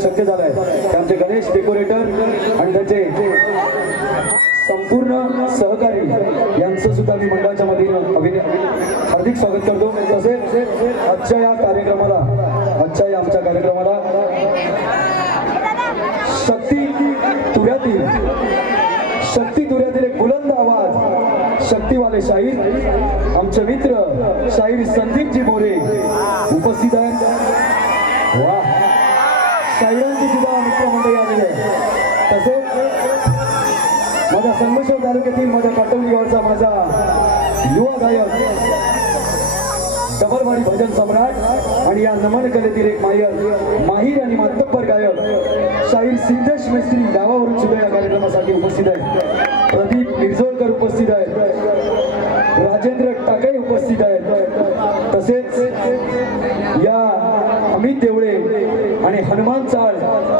शक्य झालाय त्यांचे गणेश डेकोरेटर आणि त्यांचे संपूर्ण सहकारी यांचं सुद्धा मी मंडळाच्या वतीने हार्दिक स्वागत करतो। तसेच आजच्या या आमच्या कार्यक्रमाला शक्ती तुऱ्यातील एक बुलंद आवाज शक्तीवाले शाहीर आमचे मित्र शाहीर संदीपजी मोरे उपस्थित आहेत। वाह, शाहिरांची सुद्धा मित्रमंडळी आलेली आहे। तसेच माझ्या संगमेश्वर तालुक्यातील माझ्या काटवली गावचा माझा युवा गायक डबलवाडी भजन सम्राट आणि या नमन कलेतील एक माहीर आणि मातब्बर गायक शाहीर सिद्धेश मिस्त्री गावावरून सुद्धा या कार्यक्रमासाठी उपस्थित आहेत. प्रदीप मिरजोळकर उपस्थित आहेत. राजेंद्र टाके उपस्थित आहेत. तसेच या अमित देवळे आणि हनुमान चाळ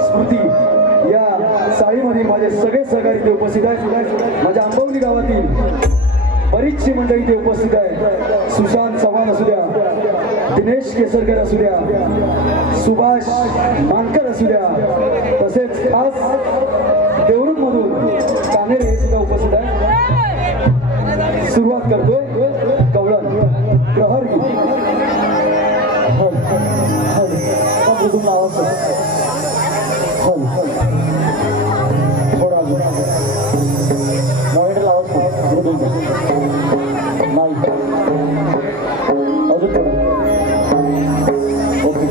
स्मृती या साळीमधील माझे सगळे सहकारी इथे उपस्थित आहेत. माझ्या आंबवली गावातील बरीचशी मंडळी इथे उपस्थित आहेत. सुशांत चव्हाण असू द्या, दिनेश केसरकर असू द्या, सुभाष मानकर असू द्या, तसेच खास देवरुखमधून कानेर हे सुद्धा उपस्थित आहे. सुरुवात करतोय कवळण प्रहर गीत. थोडा मॉनिटर आवाज नाही अजून ओके.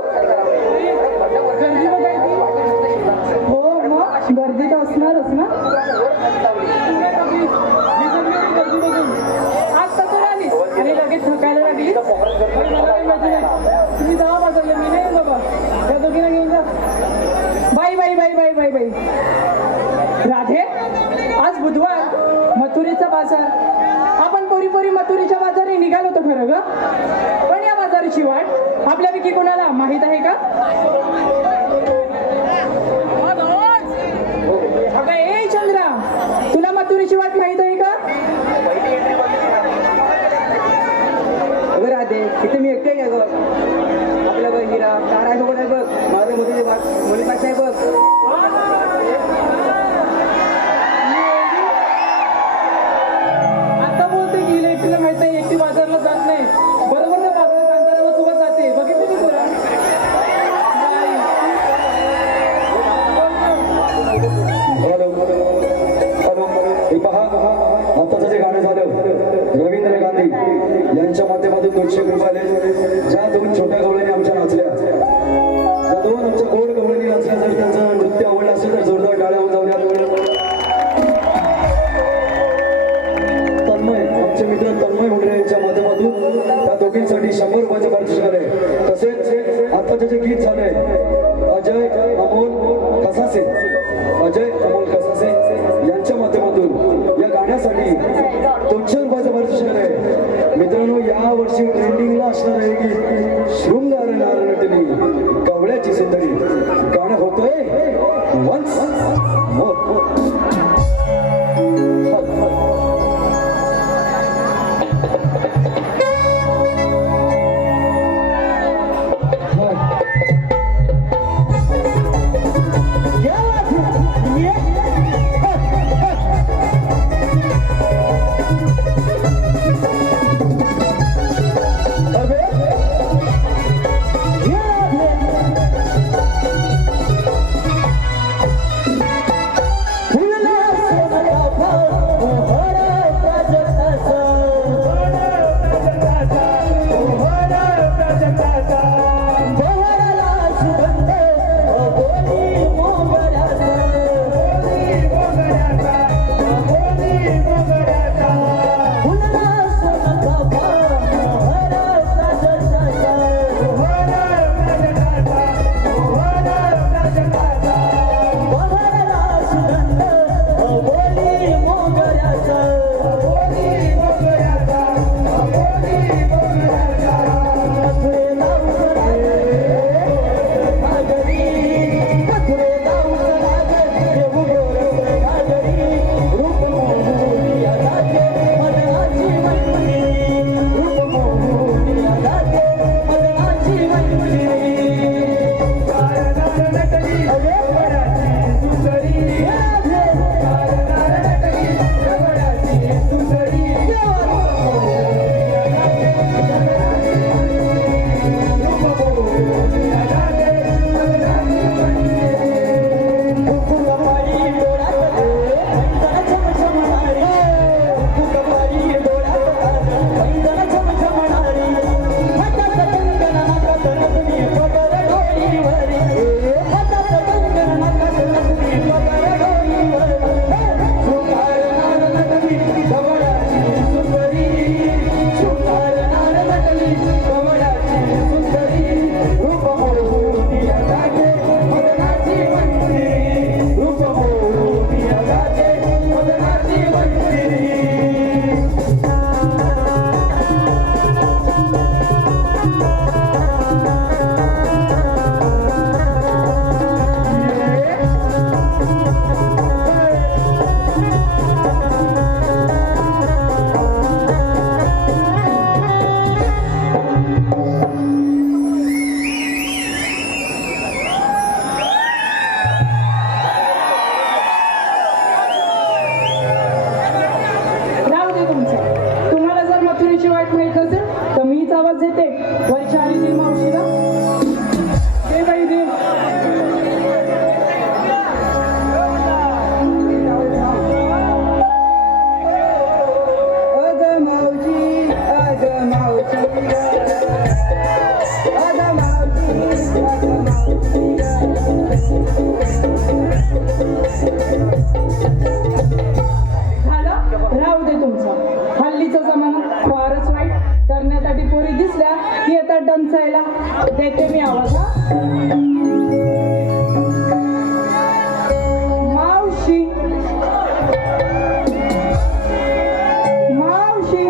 गर्दी बघायची हो मग गर्दी तर असणारच ना गर्दी बघून आज तर आलीस आणि लगेच थकायला लागलीस मला काही माहिती नाही तुम्ही जावा बाजारला मी नाही बाबा त्या दोघीला घेऊन जा बाई बाई बाई बाई बाई बाई राधे आज बुधवार मथुरेचा बाजार आपण पोरी पोरी मथुरेच्या बाजारी निघालो होतो खरं ग पण या बाजाराची वाट आपल्यापैकी कोणाला माहित आहे का अगं ए चंद्रा तुला मथुरेची वाट माहित आहे का अगं राधे इथे मी एकटे आहे ग आपल्या बघ हिरा तारा सोबत आहे बघ माझ्या मुलीची बाग मुली पाच आहे बघ आता बोलते की एकटीला माहित आहे एकटी बाजारला जात नाही बरोबर ना बाजार कांतारावर सोबत जाते बघितलं मी तुला हॅलो हे पहा आताचं जे गाणं झालं रवींद्र गांधी यांच्या माध्यमातून 200 रुपये आले ज्या दोन छोट्या गवळणी आमच्या नाचल्या ज्या दोन आमच्या गोड गवळणी नाचल्या जर त्यांचं नृत्य आवडलं असेल तर जोरदार टाळ्या वाजवल्या तन्मय आमचे मित्र तन्मय हुंडरे यांच्या माध्यमातून त्या दोघींसाठी 100 रुपयाचे पारितोषिक आले तसेच आताचे जे गीत झाले अजय अमोल कसासे यांच्या माध्यमातून या गाण्यासाठी 200 रुपयाचं पारितोषिक आहे मित्रांनो या वर्षी ट्रेंडिंगला असणार आहे की शृंगार नारनटली कवळ्याची सुंदरी गाणं होतंय वन्स देते मी आवाज हा मावशी मावशी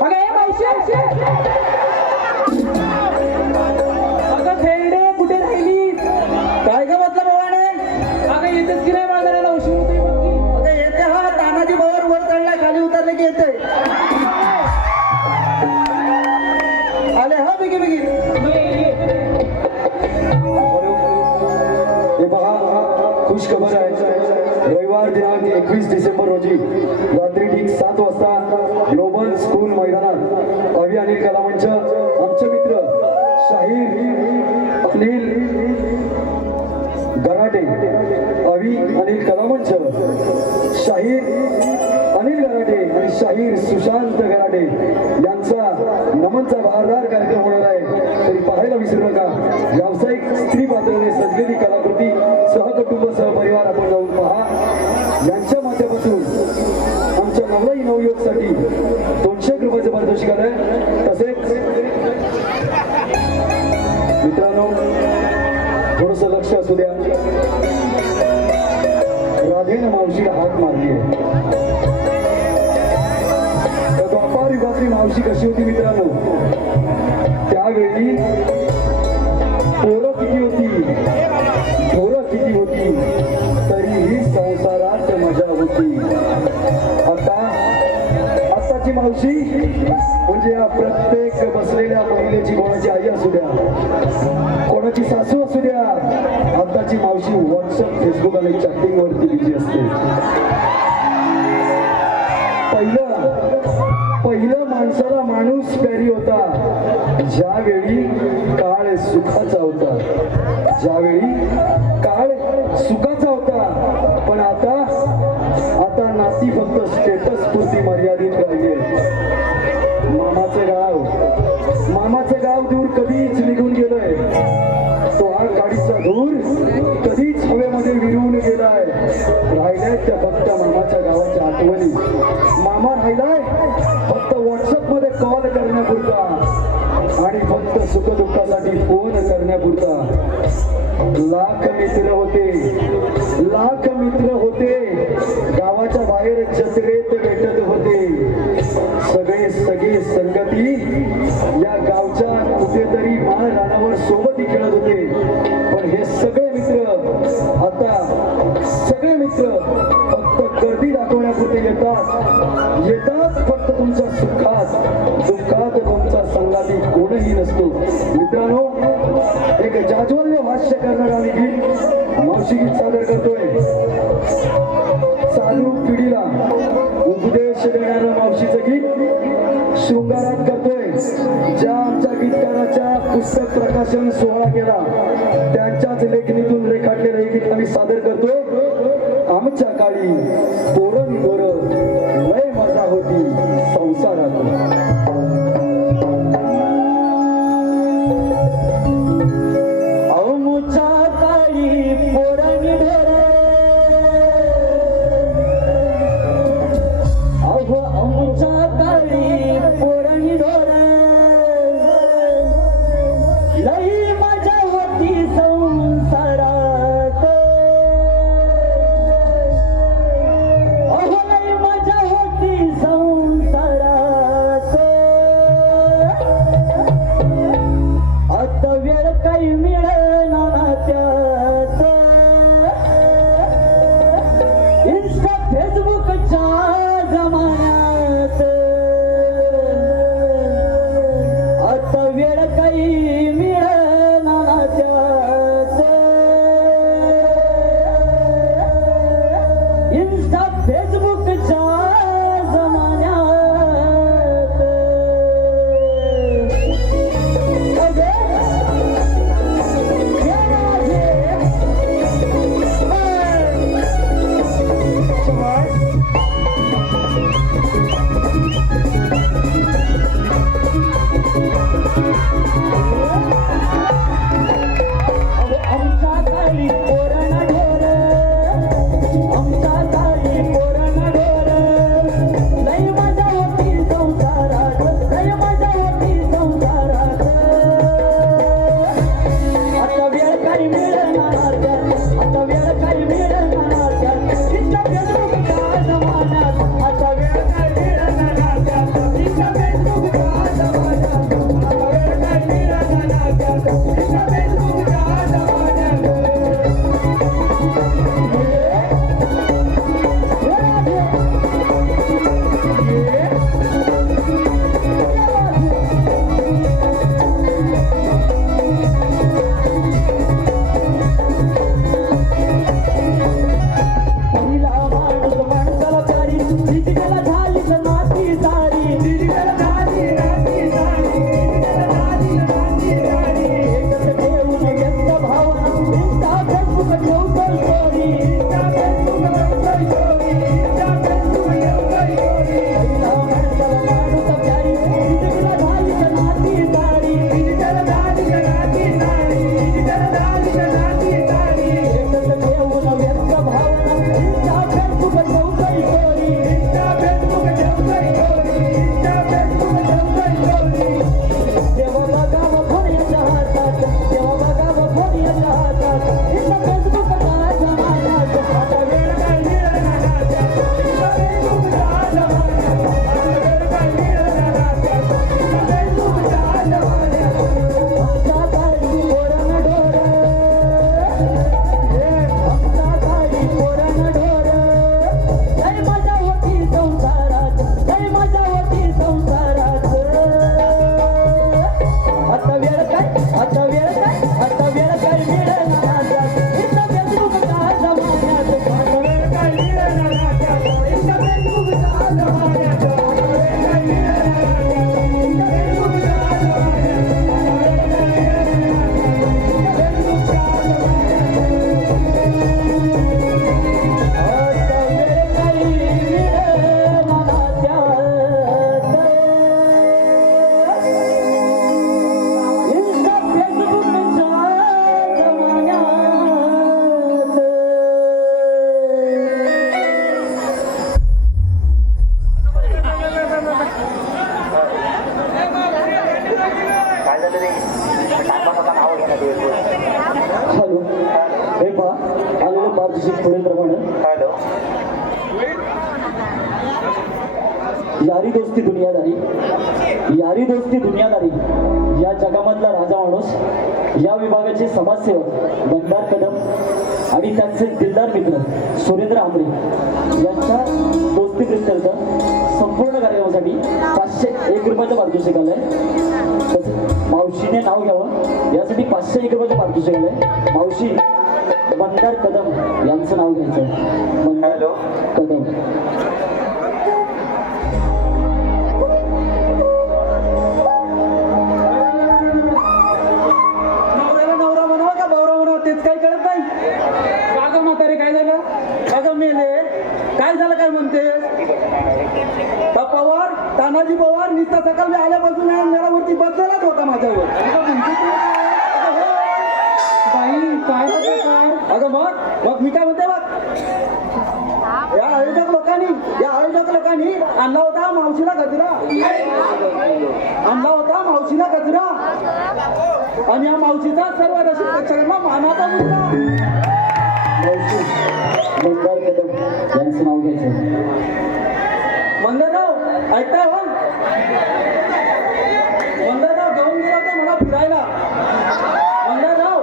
अगं ए मावशी अगं थेरडे कुठे राहिलीस काय ग म्हटलं भावाने अगं येतेच की नाही बाजाराला उशीर होतोय बघ की अगं येते हा तानाजी बावर वर चढलाय खाली उतरले की येते आले हा बिगी बिगी हे पहा खुश खबर आहे रविवार दिनांक 21 डिसेंबर रोजी रात्री ठीक 7 वाजता ग्लोबल स्कूल मैदानात अभि अनिल कला मंच आमचे मित्र शाहीर अनिल गराटे अभि अनिल कला मंच शाहीर अनिल गराटे आणि शाहीर सुशांत गराटे यांचा नमनचा बहारदार कार्यक्रम होणार आहे तरी पाहायला विसरू नका व्यावसायिक स्त्री पात्राने सजलेली कलाकृती सहकुटुंब सहपरिवार आपण जाऊन पहा यांच्या माध्यमातून आमच्या नवलाई नवयुवकसाठी 200 रुपयाचं पारितोषिक आलंय तसेच मित्रांनो थोडस लक्ष असू द्या राधेनं मावशीला हाक मारली आहे द्वापार युगातली मावशी कशी होती मित्रांनो त्यावेळी पोरं किती होती पोरं किती होती तरीही संसारात मजा होती आताची मावशी म्हणजे या प्रत्येक बसलेल्या महिलेची कोणाची आई असू द्या कोणाची सासू असू द्या आताची मावशी व्हॉट्सअप फेसबुक आणि चॅटिंग वरती बिझी असते पहिलं माणसाला माणूस प्यारी होता ज्यावेळी काळ सुखाचा होता ज्यावेळी काळ सुखाचा होता पण आता नाती फक्त स्टेटस पुरती मर्यादित राहिली मामाचं गाव दूर कधीच निघून गेलंय तो हा गाडीचा धूर कधीच हवेमध्ये विरून गेलाय राहिलाय त्या फक्त मामाच्या गावाच्या आठवणी मामा राहिलाय फक्त व्हॉट्सअप मध्ये कॉल करण्यापुरता आणि फक्त सुखदुःखासाठी फोन करण्यापुरता लाख मित्र होते गावाच्या बाहेर जत्रेत भेटत होते सगळे संगती या गावच्या कुठेतरी माळ रानावर सोबती खेळत होते पण हे सगळे मित्र फक्त गर्दी दाखवण्यापुरते येतात फक्त तुमच्या सुखात दुःखात तुमचा संगाती कोणही नसतो मित्रांनो एक जाज्वल्य भाष्य करणारा मी गीत मावशी गीत सादर करतोय चालू पिढीला उपदेश देणारं मावशीचं गीत शृंगारात करतोय ज्या आमच्या गीतकाराच्या पुस्तक प्रकाशन सोहळा केला त्यांच्याच लेखणीतून रेखाटलेलं हे गीत आम्ही सादर करतोय आमच्या काळी पोरं लय मजा होती संसारात हॅलो हे पहा आलेलं पारदर्शक पुढीलप्रमाणे यारी दोस्ती दुनियादारी या जगामधला राजा माणूस या विभागाचे समाजसेवक बंदार कदम आणि त्यांचे दिलदार मित्र सुरेंद्र आंबरे यांच्या दोस्ती प्रित्यर्थ संपूर्ण कार्यक्रमासाठी 501 रुपयाचं पारितोषिक आलंय. तसंच मावशीने नाव घ्यावं यासाठी 501 रुपयाचं पारितोषिक आलंय. मावशी बंदार कदम यांचं नाव घ्यायचं. बंदार कदम. काय झालं काय म्हणते पवार तानाजी पवार निस्ता सकाळ मी आल्यापासून मेळावरती बसलेलाच होता माझ्यावर. बाई काय होतं काय? अगं मग मी काय म्हणते बघ या आयोजक लोकांनी आणला होता मावशीला गजरा आणि या मावशीचा सर्व रसिक प्रेक्षकांना मानाचा मुद्दा. मावशी बंदार कदम यांचं नाव घ्यायचं. मंदारराव ऐकताय हो मंदारराव घेऊन गेला होता मला फिरायला. मंदारराव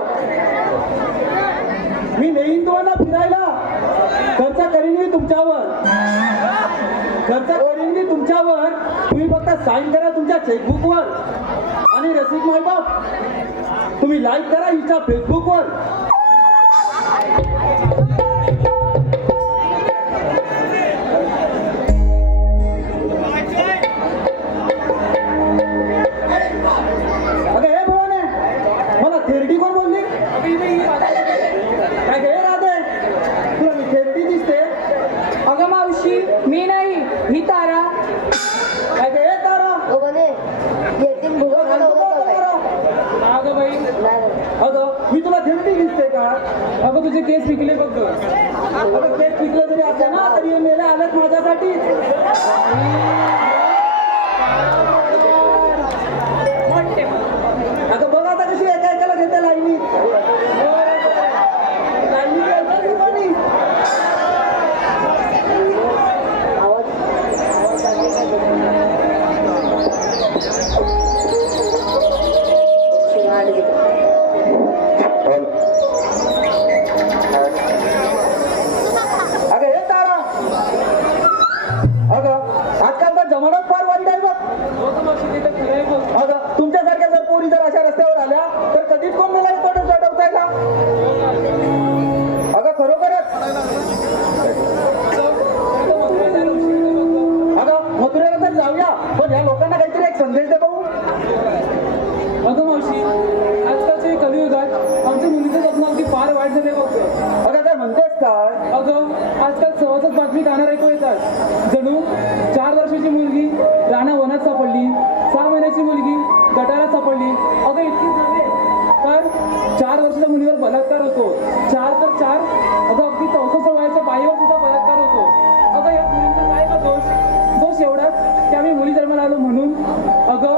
मी नेईन तुम्हाला फिरायला. खर्च करीन मी तुमच्यावर तुम्ही फक्त साईन करा तुमच्या चेकबुकवर आणि रसिक मायबाप तुम्ही लाईक करा इंस्टा फेसबुकवर. थेरडी कोण बोलली? काय गे राधे तुला मी थेरडी दिसते? अगं मावशी मी नाही ही तारा. काय गे तारा? अगं बाई अगं मी तुला थेरडी दिसते का? अगं तुझे केस पिकले बघ. अगं केस पिकले जरी असले ना तरी हे मेले आलेत माझ्यासाठी. अगं बघ आता कशी एकाला घेते लाईनी अगं हे तारा अगं आजकालचा जमानाच फार वाईट आहे बघ. अगं तुमच्यासारख्या जर पोरी जर अशा रस्त्यावर आल्या तर कधीच कोण मला तोडून चढवतायला. अगं खरोखरच अगं मथुरेला तर जाऊया पण या लोकांना काहीतरी एक संदेश दे भाऊ. अगं मावशी आजकालच्या कलियुगात आमच्या मुलीचं जगणं अगदी फार वाईट झाले बघतो. अगं काय म्हणतेस काय? अगं आजकाल सहजच बातमी कानावर ऐकू येतात. जणू 4 वर्षाची मुलगी राणा वनात सापडली, 6 महिन्याची मुलगी गटारात सापडली. अगं इतकी झाले तर 4 वर्षाच्या मुलीवर बलात्कार होतो. 4 तर 4 अगं अगदी 64 वयाच्या बाईवर सुद्धा बलात्कार होतो. अगं या मुलींचा काय का दोष एवढाच की आम्ही मुली जन्माला आलो म्हणून. अगं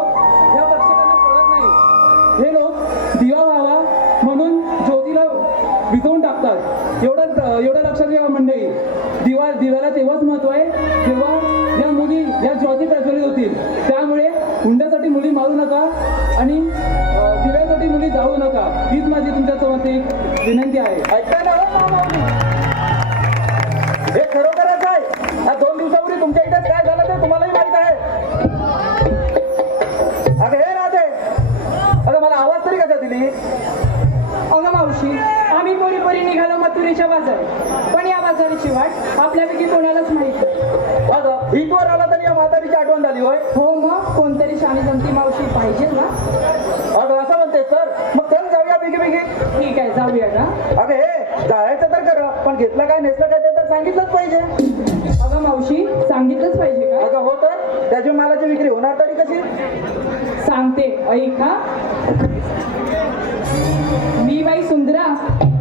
या प्रेक्षकांना कळत नाही हे लोक दिवा व्हावा म्हणून ज्योतीला विझवून टाकतात. एवढं लक्षात घ्या मंडळी. दिव्याला तेव्हाच महत्व आहे जेव्हा या मुली या ज्योती प्रज्वलित होतील. त्यामुळे हुंड्यासाठी मुली मारू नका आणि दिव्यासाठी मुली जाऊ नका हीच माझी तुमच्या समोर एक विनंती आहे. ऐकताय ना हो मामावली? हे खरोखरच आहे. या 2 दिवसापूर्वी तुमच्या इथे काय झालं ते तुम्हालाही माहित आहे. अगं हे राधे अगं मला आवाज तरी कशा दिली? अगं मावशी आम्ही पोरी निघालो मथुरेच्या बाजार. पण या बाजाराची वाट आपल्यापैकी कोणालाच माहित नाही. अगं इथवर आला तरी या म्हातारीची आठवण झाली होय. हो मग कोणतरी शाणी जमती मावशी पाहिजे ना. अगं असं म्हणते तर मग चल जाऊया बेगी. ठीक आहे जाऊया ना. अगं हे जायचं तर कर पण घेतलं काय नेसलं काय ते तर सांगितलंच पाहिजे. अगं मावशी सांगितलंच पाहिजे का? अगं हो तर त्याची मालाची विक्री होणार तरी कशी? सांगते ऐक हा. मी बाई सुंदरा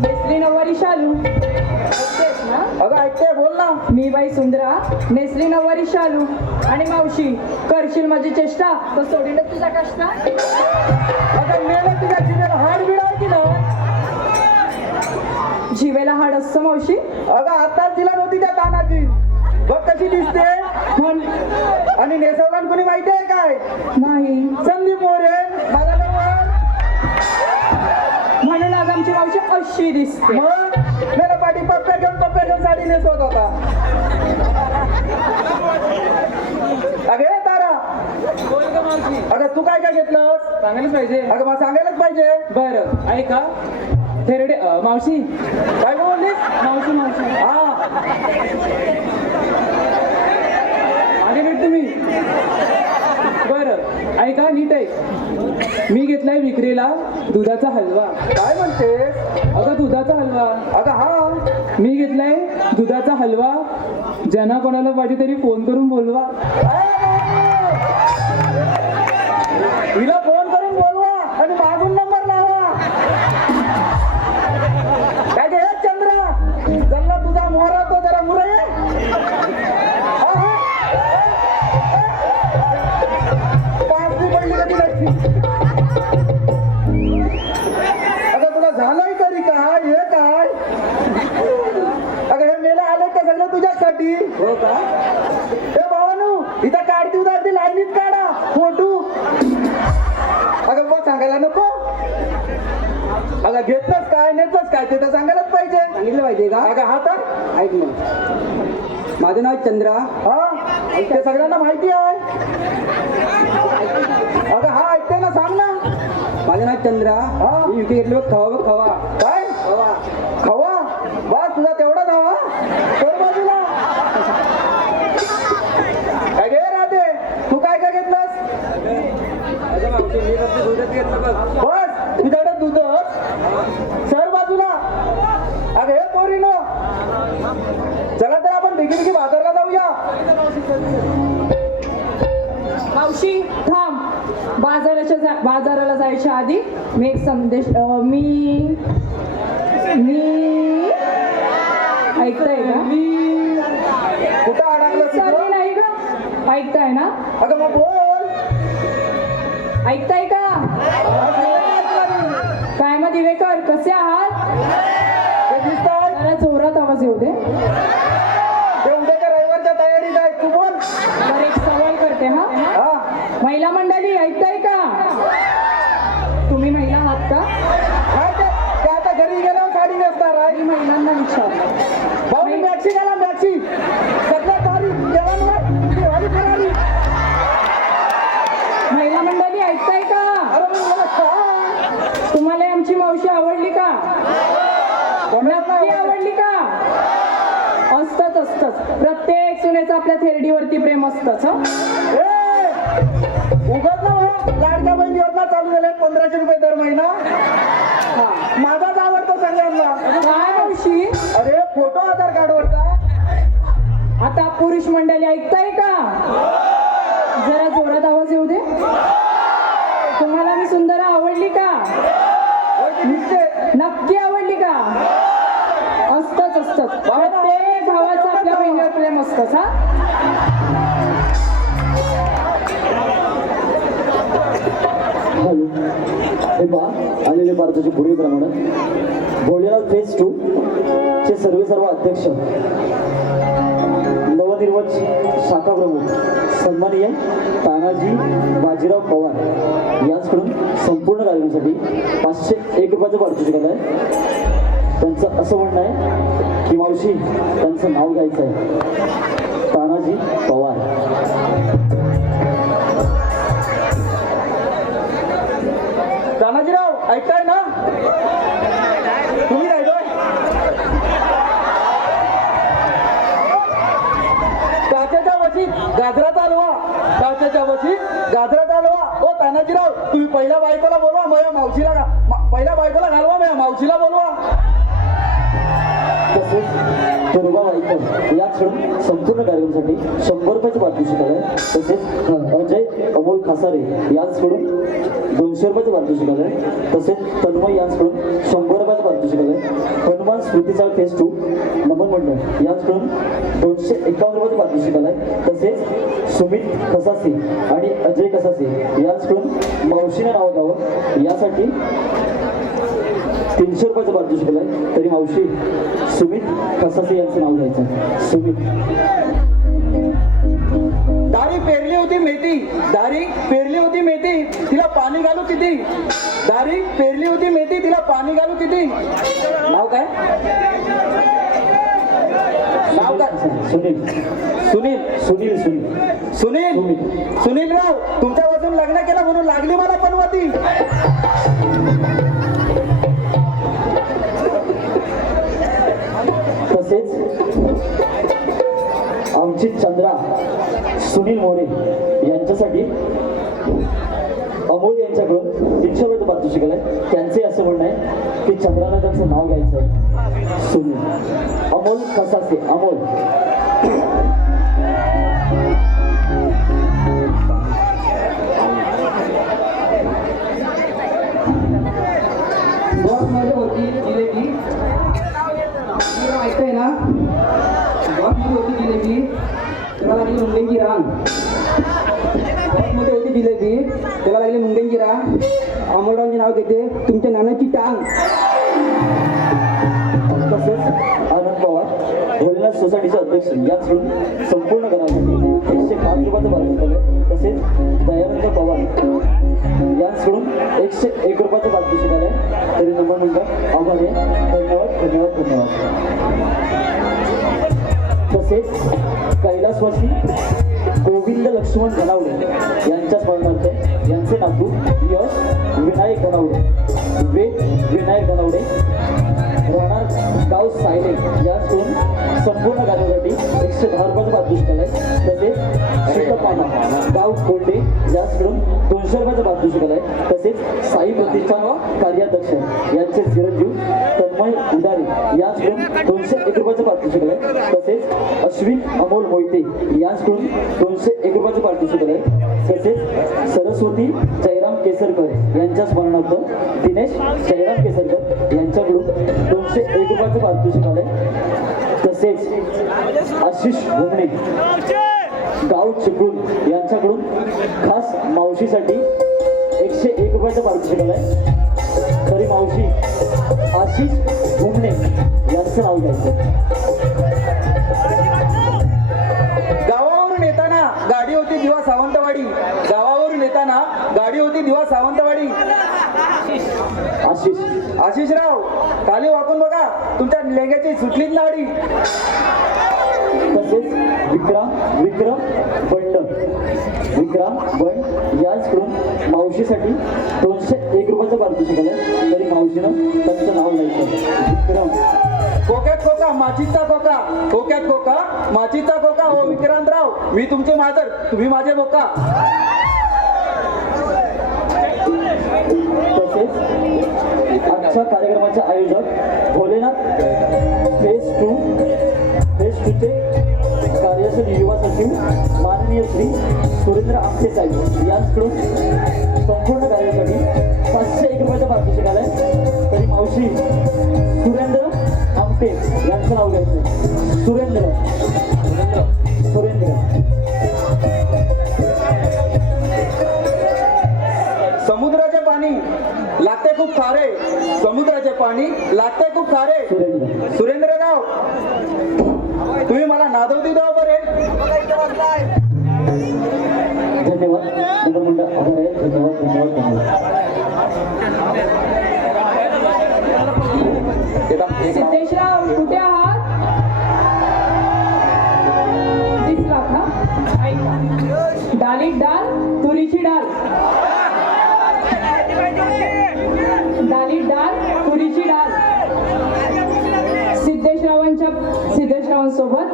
नेसली नऊवारी शालू. ऐकतेस ना? अगं ऐकते बोल ना. मी बाई सुंदरा नेसली नऊवारी शालू आणि मावशी करशील माझी चेष्टा तर सोडीलच तुझा कष्ट. जीवेला हाड असतं मावशी. अगं आताच तिला नव्हती त्या तानाची. बघ कशी दिसते. म्हण आणि नेसवलान कोणी माहिती आहे काय? नाही. संदीप मोरे माझा नवरा. म्हणून आज आमची मावशी अशी दिसते. मग मेरा पाठी पप्प्या घेऊन साडी नेसवत होता. अगे तारा, अगं तू काय काय घेतलंस? सांगायलाच पाहिजे. अगं मला सांगायलाच पाहिजे. बरं ऐका थेरडे मावशी. काय बोललीस? मावशी मावशी हा आगे भेट तुम्ही. बरं ऐका नीट आहे. मी घेतलाय विक्रीला दुधाचा हलवा. काय म्हणतेस? अगं दुधाचा हलवा. अगं हा मी घेतलाय दुधाचा हलवा. ज्यांना कोणाला पाहिजे तरी फोन करून बोलवा. हिला फोन करून बोलवा आणि मागून नंबर लावा. काय गे हे चंद्रा, जल्ला तुझा मोहरा तो जरा मुरे. पाचवी पडली कधी नसती. अगं तुला झालंय तरी काय? हे काय? अगं हे मेला आले का सगळं तुझ्यासाठी? हो का? हे भावानू इथं काढती उदारती लाईनीत काढा फोटो. अगं मग सांगायला नको. अगं घेतलंच काय नेतलंच काय ते तर सांगायलाच पाहिजे. सांगितलं पाहिजे का? अगं हा तर ऐक मग, माझं नाव चंद्रा. हा ते सगळ्यांना माहिती आहे. अगं हा ऐकते ना, सांग ना. माझं नाव चंद्रा. हा मी विकत घेतलं खवा बघ खवा. काय खवा? खवा बस तुझा तेवढाच हवा. कर बाजूला. काय घे राधे, तू काय काय घेतलंस? बस तुझ्याकडे दूधच. सर बाजूला. अगं हे पोरीनो, चला तर आपण बिगी बाजारला जाऊया. मावशी थांब. बाजाराला जायच्या आधी मी एक संदेश मी ऐकताय का? कुठं अडकलं चालेल तुझं? नाही का? ऐकताय ना? अगं मग बोल. ऐकताय का? काय मग दिवेकर कसे आहात? ते दिसतंय? जरा जोरात आवाज येऊ दे. ते उद्याच्या रविवारच्या तयारीत आहे. तू बोल. बरं एक सवाल करते हा. हा महिला मंडळी ऐकताय का? तुम्ही महिला आहात का? काय ते आता घरी गेल्यावर साडी नेसणार आहे. मी महिलांना विचारलं. भाऊ मॅक्सी गेला मॅक्सी. सगळ्यात भारी जेवण करावी. महिला मंडळी ऐकताय का? अरे मग मला काय? तुम्हाला आमची मावशी आवडली का? नक्की आवडली का? असतंच प्रत्येक सुनेचं आपल्या थेरडीवरती प्रेम असतंच. उगत ना लाडक्या बहीण योजना चालू झाल्या 1500 रुपये दर महिना. माझाच आवडतो सगळ्यांना. काय मावशी? अरे फोटो आधार कार्डवर का? आता पुरुष मंडळी ऐकताय का? जरा जोरात आवाज येऊ दे. तुम्हाला मी सुंदर आवडली का? नक्की आवडली का? असतंच प्रत्येक भावाचं आपल्या बहिणीवर प्रेम असतंच. हा हॅलो हे पहा आलेले भारताचे पुढील प्रमाणे भोलेनाथ फेज 2 चे सर्व अध्यक्ष नवनिर्वाचित शाखा प्रमुख सन्माननीय तानाजी बाजीराव पवार यांच्याकडून संपूर्ण कार्यक्रमासाठी 501 रुपयाचं पारितोषिक आहे. त्यांचं असं म्हणणं आहे की मावशी त्यांचं नाव घ्यायचं आहे. तानाजी पवार. तानाजीराव ऐकताय ना? तुम्ही राहिलोय. काचेच्या वशीत गाजराचा हलवा. काचेच्या वशीत गाजराचा हलवा. ओ तानाजीराव तुम्ही पहिल्या बायकोला बोलवा, माझ्या मावशीला पहिल्या बायकोला घालवा, माझ्या मावशीला बोलवा. तसेच दुर्गा वाईकर याकडून संपूर्ण कार्यक्रमासाठी 100 रुपयाचं पारितोषिक आहे. तसेच अजय अमोल खासारे यांच्याकडून 200 रुपयाचं पारितोषिक आहे. तसेच तन्मय यांच्याकडून 100 रुपयाचं पारितोषिक आहे. हनुमान स्मृतीचा फेज 2 नमन मंडळ यांच्याकडून 251 रुपयाचं पारितोषिक आहे. तसेच सुमित खसासे आणि अजय खसासे यांच्याकडून मावशीने नाव द्यावं यासाठी 300 रुपयाचं पारितोषिक आलंय. तरी मावशी सुमित खसासे यांचं नाव घ्यायचं. सुमित. दारी पेरली होती मेथी, दारी पेरली होती मेथी, तिला पाणी घालू किती? दारी पेरली होती मेथी, तिला पाणी घालू किती? नाव काय? नाव काय? सुनील. सुनील. सुनील. सुनील. सुनील. सुनील राव, तुमच्यापासून लग्न केलं म्हणून लागली मला पनवती. तसेच आमची चंद्रा सुनील मोरे यांच्यासाठी अमोल यांच्याकडून 300 रुपये पारितोषिक आलंय. त्यांचे असं म्हणणं आहे की चंद्राला त्यांचं नाव घ्यायचं आहे. सुनील अमोल खसासे. अमोल. बॉक्समध्ये होती जिलेबी, माहिती आहे ना? बॉक्समध्ये होती जिलेबी, त्याला लागली मुंग्यांची रांग. बॉक्समध्ये होती जिलेबी, त्याला लागली मुंग्यांची रांग. अमोलरावचे नाव घेते तुमच्या नानाची टांग. तसेच आनंद पवार भोलेनाथ सोसायटीचे अध्यक्ष याचकडून संपूर्ण घरासाठी 105 रुपयाचं पारितोषिक आलंय. तसेच दयानंद पवार यांच्याकडून 101 रुपयाचं पारितोषिक आलंय. तरी नंबर आभारी आहे. धन्यवाद धन्यवाद धन्यवाद. तसेच कैलासवासी गोविंद लक्ष्मण घनावडे यांच्या स्मरणार्थ यांचे नातू यश विनायक घनावडे, वेद विनायक घनावडे, राहणार गाव सायले याचकडून संपूर्ण कार्यासाठी 110 रुपयाचं पारितोषिक आलंय. तसेच शीतपाना गाव कोंडे याचकडून 200 रुपयाचं पारितोषिक आलंय. तसेच साई प्रतिष्ठान कार्याध्यक्ष यांचे चिरंजीव तन्मय उदारी याचकडून 201 रुपयाचं पारितोषिक आलंय. तसेच अश्विन अमोल मोहिते यांचकडून 201 रुपयाचं पारितोषिक आलंय. तसेच सरस्वती जयराम केसरकर यांच्या स्मरणार्थ दिनेश जयराम केसरकर यांच्याकडून 201 रुपयाचं पारितोषिक आलंय. तसेच आशिष भोमणे गाव चिपळूण यांच्याकडून खास मावशीसाठी 101 रुपयाचं पारितोषिक आलंय. तरी मावशी आशिष भोमणे यांचं नाव घ्यायचं. गावावरून येताना गाडी होती दिवा सावंतवाडी, गावावरून येताना गाडी होती दिवा सावंतवाडी. आशिष. आशिषराव, खाली वाकून बघा, तुमच्या लेंग्याची सुटलीच नाडी. तसेच विक्रम बंड याचकडून मावशीसाठी 201 रुपयाचं पारितोषिक आलंय. तरी मावशीनं त्यांचं नाव घ्यायचं. विक्रम. कोक्यात कोका माचीचा कोका, कोक्यात कोका माचीचा कोका. हो विक्रांतराव, मी तुमचे माजर, तुम्ही माझे बोका. तसेच आजच्या कार्यक्रमाचे आयोजक भोलेनाथ फेज 2 चे कार्यकारी युवा सचिव माननीय श्री सुरेंद्र आमटे साहेब यांच्याकडून संपूर्ण कार्यासाठी 501 रुपयाचं पारितोषिक आलंय. तरी मावशी सुरेंद्र आमटे यांचं नाव घ्यायचं. सुरेंद्र. समुद्राचे पाणी लागते खूप खारे, समुद्राचे पाणी लागते खूप खारे. सुरेंद्र. सुरेंद्रराव, तुम्ही मला नादवती द्या बरे. धन्यवाद. नगरमंडळ आभार आहे. धन्यवाद धन्यवाद धन्यवाद. सिद्धेशराव कुठे आहात? दिसला का? ऐका, डालीत डाल तुरीची डाल, डालीत डाल तुरीची डाल. सिद्धेशरावांसोबत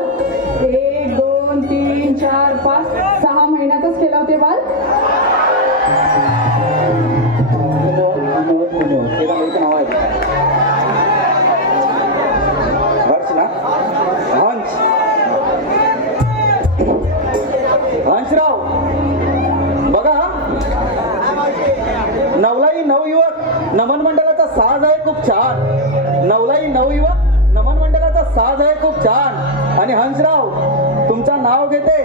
1 2 3 4 5 6 महिन्यातच केला होते बाल. धन्यवाद धन्यवाद. नाव आहे हर्ष ना? हंसराव, बघा नवलाई नवयुवक नमन मंडळाचा साज आहे खूप छान. नवलाई नवयुवक नमन मंडळाचा साज आहे खूप छान. आणि हंसराव, तुमचं नाव घेते,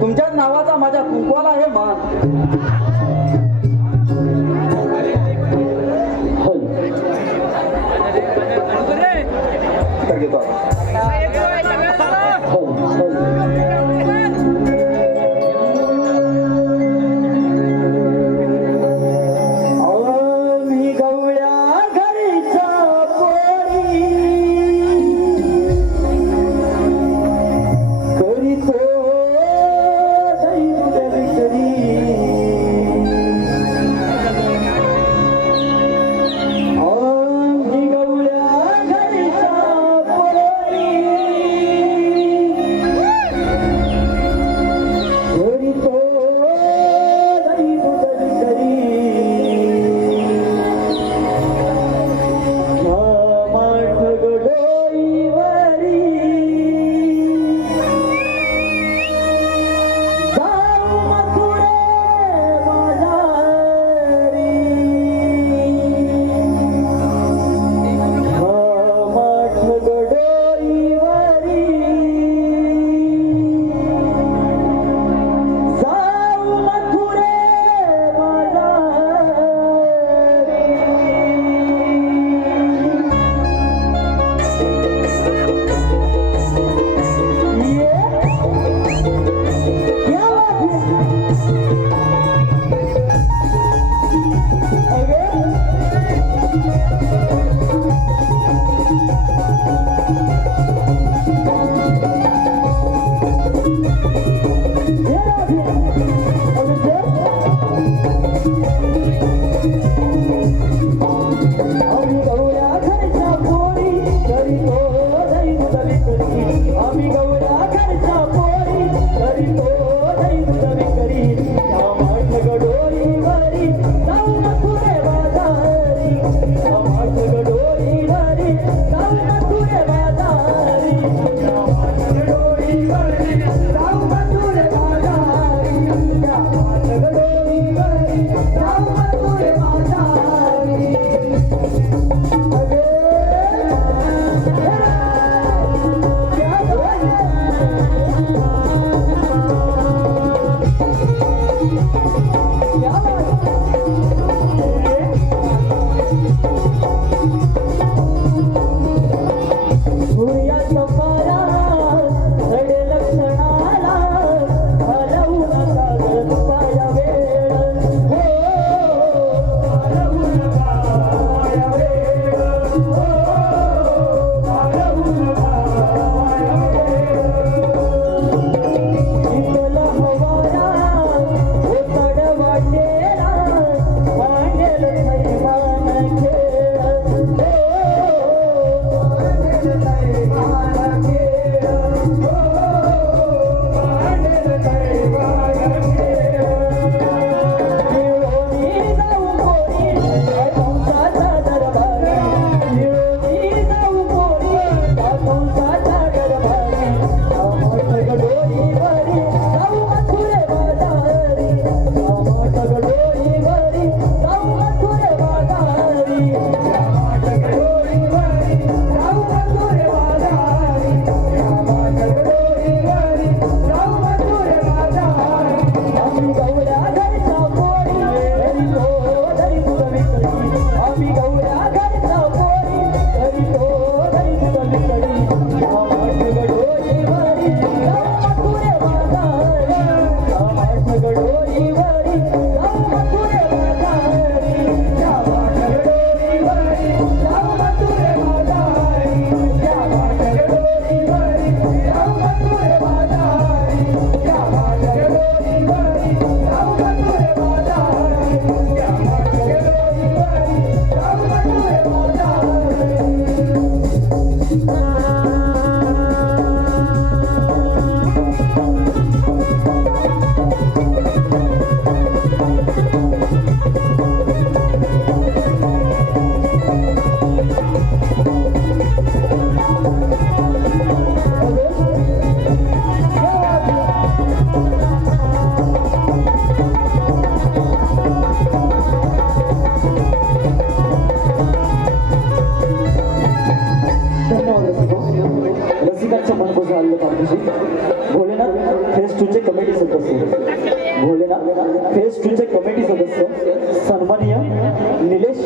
तुमच्याच नावाचा माझ्या कुंकवाला आहे मान.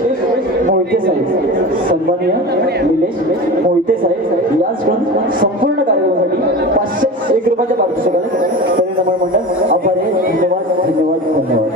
मोहिते साहेब, सन्माननीय निलेश मोहिते साहेब याच संपूर्ण कार्यक्रमासाठी 501 रुपयाच्या पारितोषिकाने परिणाम मंडळ आभार आहे. धन्यवाद धन्यवाद धन्यवाद.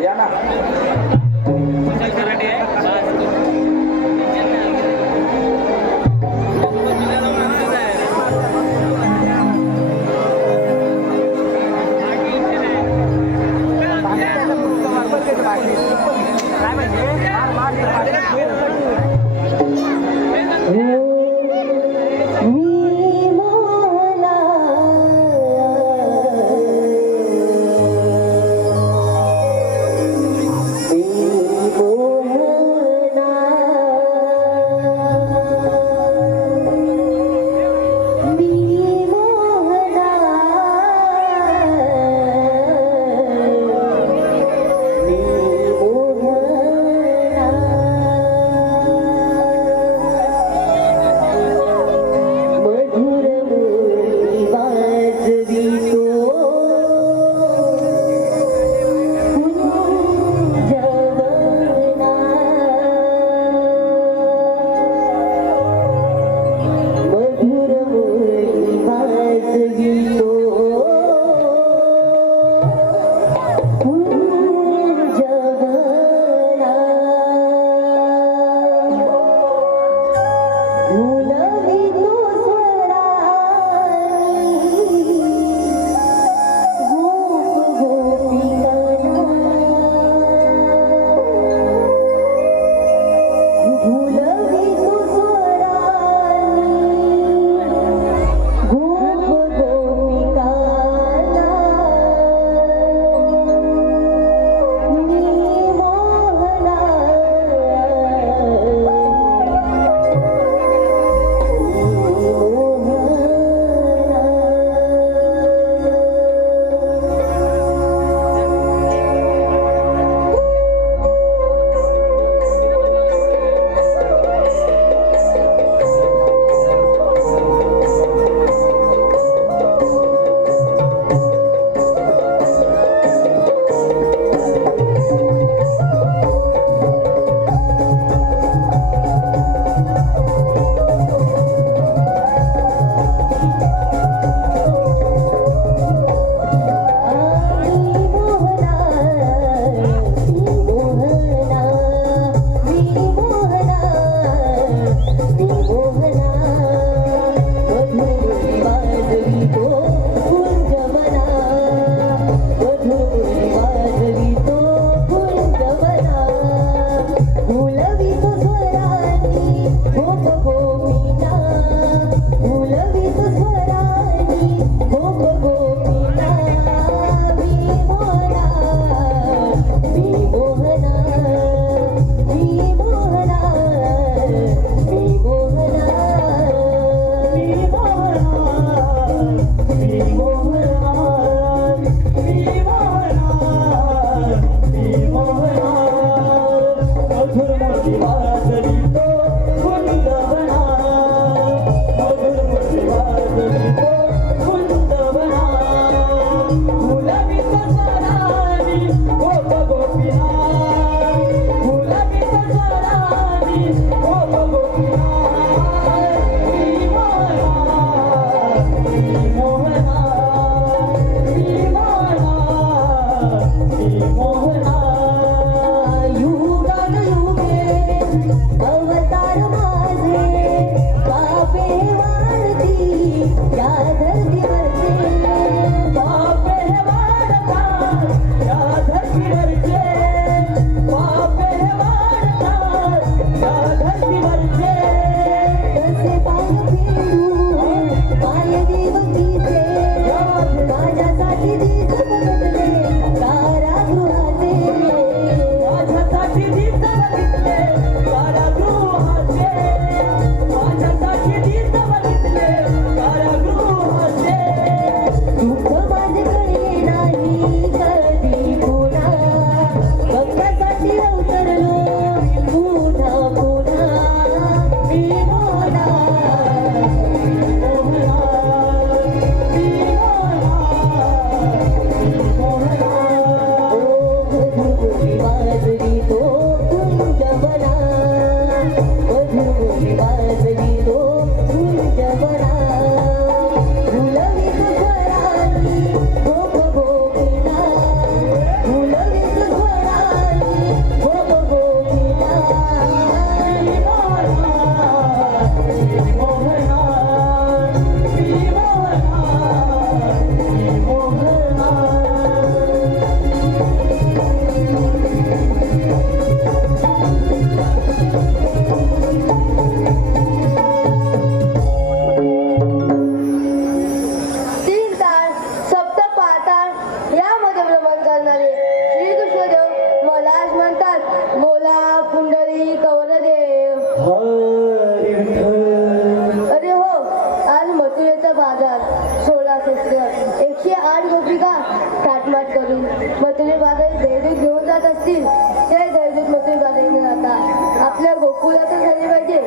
या ना माझ्यासाठी मथुरे बाजारी दैदूत घेऊन जात असतील ते दैदूत मथुरे बाजारीने जाता आपल्या गोकुळातच झाली पाहिजे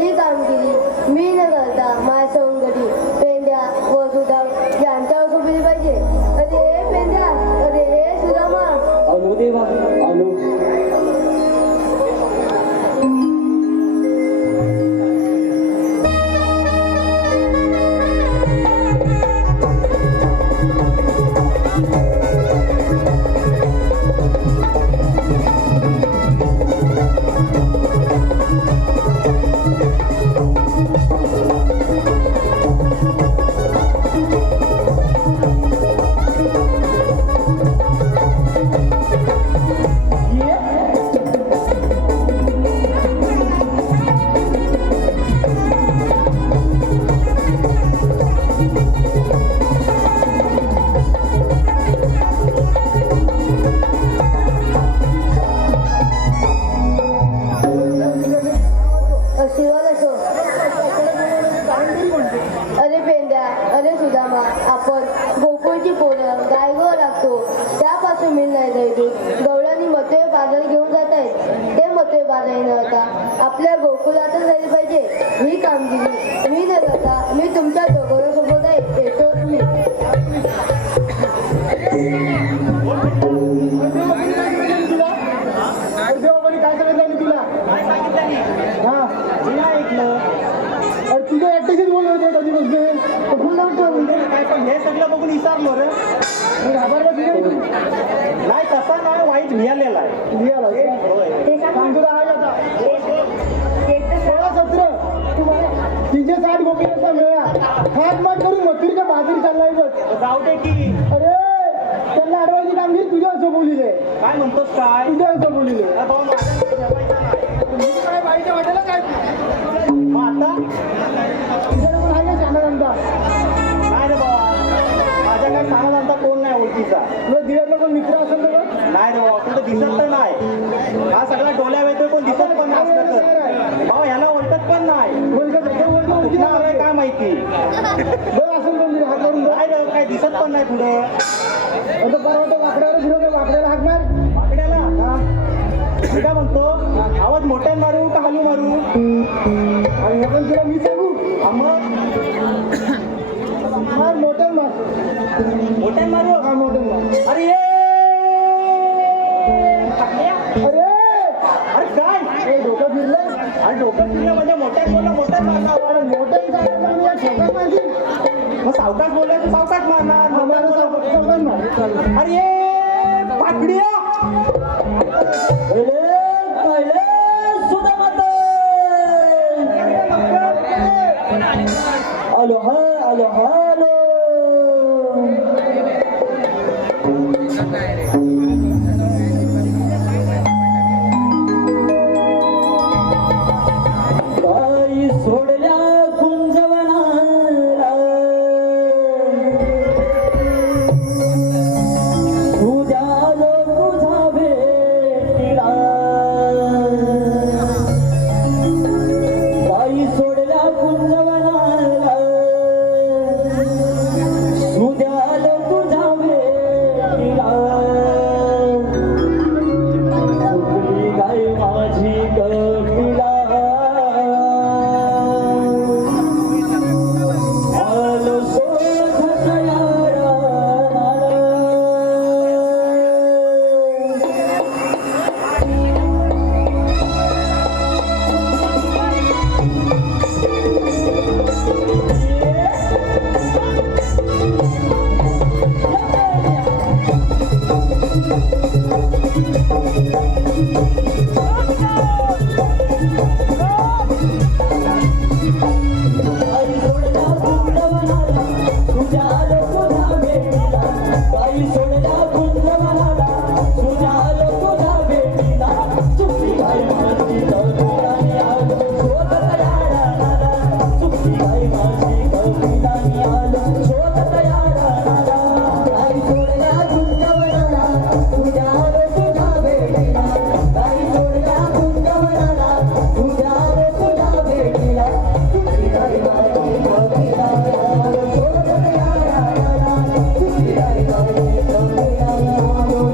ही कामगिरी मी न करता माझ्या सवंगडी पेंड्या व सुधा यांच्यावर सोपली पाहिजे. अरे हे पेंड्या, अरे हे सुदामा. आलो देवा आलो. शिवाल असो. अरे पेंड्या, अरे सुदामा, आपण गोकुळची पोरं गायगो लागतो त्यापासून मिळ नाही दैदूत गवळ्यांनी मथुरे बाजार घेऊन जात आहेत ते मथुरे बाजारी न होता आपल्या गोकुळातच झाली पाहिजे ही कामगिरी मी न करता मी तुमच्या दोघांसोबत आहे येतो मी. काय सांगितलं तुला हा अरे तुझं एकट्याशीच बोलत होते कधी बसले काय पण हे सगळं बघून विचारलो रे घाबरलं तुझं नाही तसा नाही वाईट लिहिलेला आहे लिहिला सांग तुला आहे आता 16-17 360 गोपीचा मेळा हात मात करून मथुरीच्या बाजूला चाललाय बघ जाऊ दे की अरे त्यांना अडवायची कामगिरी तुझ्या असं बोलिले काय म्हणतोस काय तुझ्या असं बोलिले काय बाईच्या वाटेला काय मग आता तुझ्याकडे पण आहे का सांगा नंतर नाही रे बाबा माझ्या काय सांगा नंतर कोण नाही ओळखीचा तुला दिव्यातला कोण मित्र असेल तर नाही रे बाबा कुठं दिसत तर नाही हा सगळा डोल्या वेळ कोण दिसत पण नसलं तर भाऊ ह्याला ओळखत पण नाही ओळखत काय माहिती असेल पण हात मारून नाही रे काय दिसत पण नाही पुढं आता परवा वाकड्याला फिरवतो वाकड्याला हाक मार वाकड्याला हा मी काय म्हणतो आवाज मोठ्याने मारू का हलू मारू आणि मोठ्याने तुला मी सांगू मग मार मोठ्याने मार मोठ्याने मारू हा मोठ्याने मार अरे अरे अरे काय डोकं फिरलं अरे डोकं फिरलं म्हणजे मोठ्याने बोलला मोठ्याने मारणार अरे मोठ्याने सांगितलं छोट्यात मारशील मग सावकाश बोलायचं सावकाश मारणार सावकाश मार अरे पाकड्या आलो हा आलो हालो काही सोडल्या कुंजवनाला तुझ्या तुझा भेटीला काही सोडल्या कुंजवनाला सुद्याल तुझा भेटीला सुकली गाय माझी कपिला आलो शोधत यारा काही सोडल्या कुंजवनाला तुझ्या आलो तुझा भेटीला काही सोडल्या कुंजवनाला तुझ्या आलो तुझा भेटीला चुकली गाय माझी कपिला मी आलो शोधत यारा चुकली गाय माझी कपिला मी आलो शोधत यारा काही सोडल्या कुंजवनाला तुझ्या आलो तुझा भेटीला काही सोडल्या कुंजवनाला तुझ्या आलो तुझा भेटीला चुकली गाय माझी कपिला मी आलो शोधत यारा चुकली गाय माझी कपिला मी आलो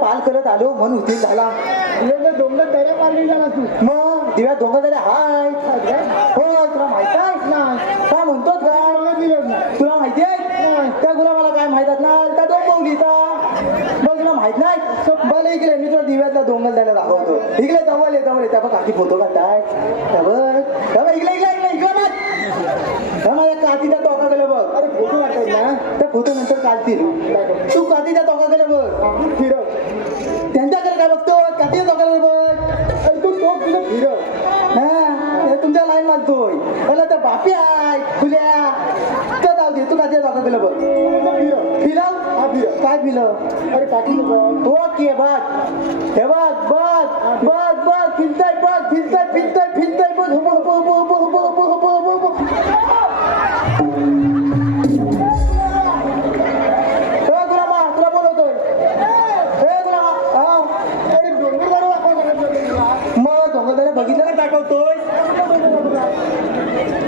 पाल करत आलो म्हणून उशीर झाला डोंगर दऱ्या पारली झाला तू मग दिव्या डोंगर दऱ्या हाय हो तुला माहित आहे काय म्हणतोस काय तुला माहिती आहे त्या गुलाबाला काय माहित असणार त्या डोंबवलीचा मग तुला माहित नाही बरं इकडे मी तुला दिव्यातला डोंगर दऱ्या दाखवतो इकडे जवळ जवळ त्या बघ काकी फोटो काढताय त्या बघ इकडे इकडे इकडे इकडे बघ माझ्या कातीच्या टोका गेलं बघ अरे फोटो काढताय ना त्या फोटो नंतर काढतील तू कातीच्या टोका गेलं बघ फिरव त्यांच्याकडे काय बघतो कातीच्या टोका गेलं बघ अरे तू तो तुझं फिरव हा तुमच्या लाईन मानतोय मला तर बापी आहे खुल्या तर जाऊ दे तू कातीच्या टोका गेलं बघ फिरव फिरव हा फिरव काय फिरव अरे काकी बघ ओके बघ हे बघ बघ बघ बघ फिरतय बघ फिरतय फिरतय फिरतय बघ बघ बघ बघ बघ बघ बघ बघ बघ गुलामा तुला बोलवतोय हे गुलामा हा अरे डोंगर दाखव मग डोंगरदारे बघितलं का दाखवतोय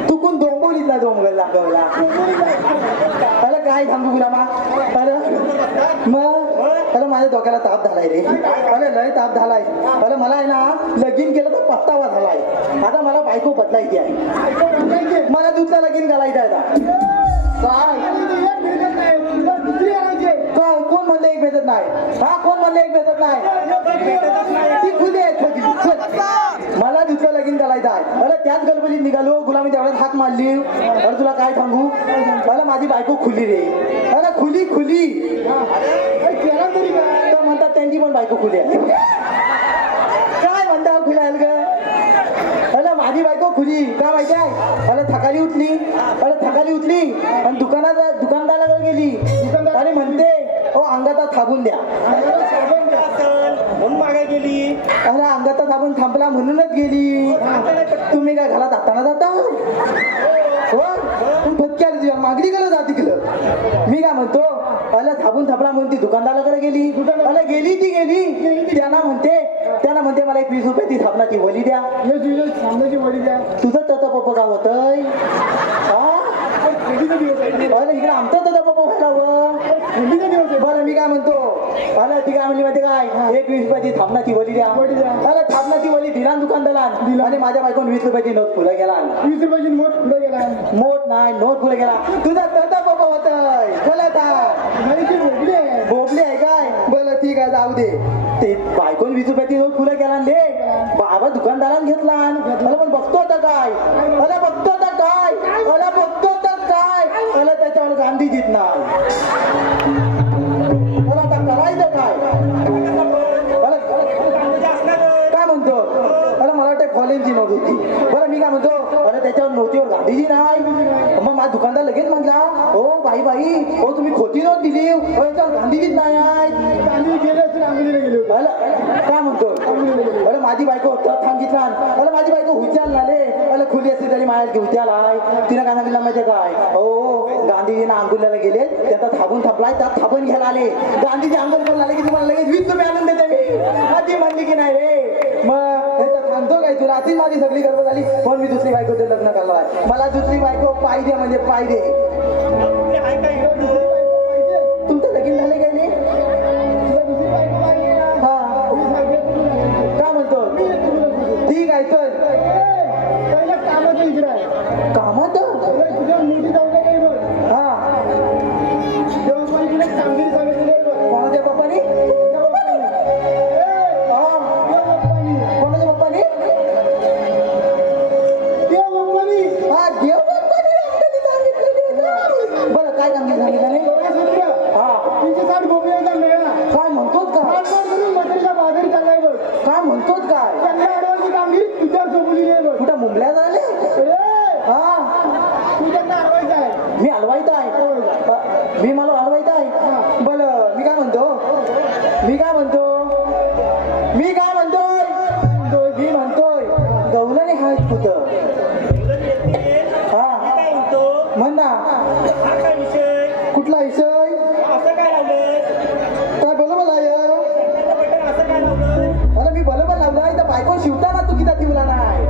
तू कोण डोंबवलीतला डोंगर दाखवला अरे काय सांगू गुलामा अरे मग अरे माझ्या डोक्याला ताप झालाय रे अरे लय ताप झालाय अरे मला आहे ना लगीन केलं तर पस्तावा झालाय आता मला बायको बदलायची आहे मला दुसरा लगीन घालायचं आहे काय कोण म्हणलं एक भेटत नाही हा कोण म्हणलं एक भेटत नाही ती खुली आहे मला दुसरं लगीन घालायचं आहे अरे त्याच गडबडीत निघालो गुलामी तेवढ्यात हाक मारली अरे तुला काय सांगू मला माझी बायको खुली रे अरे खुली खुली केला तरी काय तर म्हणतात त्यांची पण बायको खुली आहे काय म्हणता खुलायल ग अरे माझी बायको खुली काय माहिती आहे अरे थकाली उठली आणि दुकानदाराकडे गेली आणि म्हणते हो अंगाचा थांबून द्या म्हणून मागाय गेली अरे अंगाचा साबण थांबला म्हणूनच गेली तुम्ही काय घरात हाताना जाता हो फटक्या मागणी गेलं जाती गेलं मी काय म्हणतो अरे थांबून थांबला म्हणून ती दुकानदाराकडे गेली अरे गेली त्यांना म्हणते मला एक 20 रुपये ती थापणाची वली द्या थांबण्याची वडी द्या तुझं तसं पप्पा का होतंय अरे इकडे आमचं तसं पप्पा व्हायला बरं मी काय म्हणतो अरे ती काय म्हणली माहिती काय एक 20 रुपयाची थापणाची वली द्या अरे थापणाची वली दिला दुकानदाराला आणि माझ्या बायकोन 20 रुपयाची नोट फुलं गेला 20 रुपयाची नोट पुढे गेला मोठ नाही नोट फुलं गेला तुझा तसा पप्पा होतंय बोबली आहे काय बरं ठीक आहे जाऊ दे ते बायकोन 20 रुपयाची नोट फुलं गेला ले बाबा दुकानदारान घेतला मला पण बघतो आता काय मला बघतो आता काय मला बघतो तर काय मला त्याच्यावर गांधीजीत नाही मला आता करायचं काय काय म्हणतो अरे मला वाटतं कॉलेजची नोट होती बरं मी काय म्हणतो अरे त्याच्यावर नोटीवर गांधीजी नाही मग माझा दुकानदार लगेच म्हटला हो बाई हो तुम्ही खोटी नोट दिली हो याच्यावर गांधीजीच नाही आहे काय म्हणतो अरे माझी बायको सांगितला अरे माझी बायको हुच्याल नाले अरे खुली असते तरी माझ्या हुच्याल आहे तिनं काय सांगितलं माहिती काय हो गांधीजीनं आंदोलनाला गेले त्याचा थांबून थांबलाय त्यात थांबून घ्यायला आले गांधीजी आंदोलन आले की तुम्हाला लगेच 20 रुपये आणून देते मी माझी म्हणली की नाही रे मग त्याचा सांगतो काय तुला अशी माझी सगळी गडबड झाली पण मी दुसरी बायकोचं लग्न करणार मला दुसरी बायको पाहिजे म्हणजे पाहिजे तुमचं लगीन झाले काय नाही काय म्हणतो ठीक आहे चल कामात हा कोणाच्या बापाने पांडवांचा मेळा काय म्हणतोत काय पांडव म्हणून मथुरेच्या बाजारी चाललाय बघ काय म्हणतोत काय त्यांना अडवायची कामगिरी तुझ्यावर सोपवलेली आहे बघ कुठं मुंबल्या झाले हा तू त्यांना अडवायचं आहे मी हलवायचं आहे मी मला हलवायचं आहे बोल मी काय म्हणतो मी काय म्हणतो मी काय म्हणतोय मी म्हणतोय गवलाने हाय कुठं हा म्हण ना कुठला विषय काय बोल मला अरे मी बरोबर लावला इथं बायको शिवताना तू किती ठेवला नाही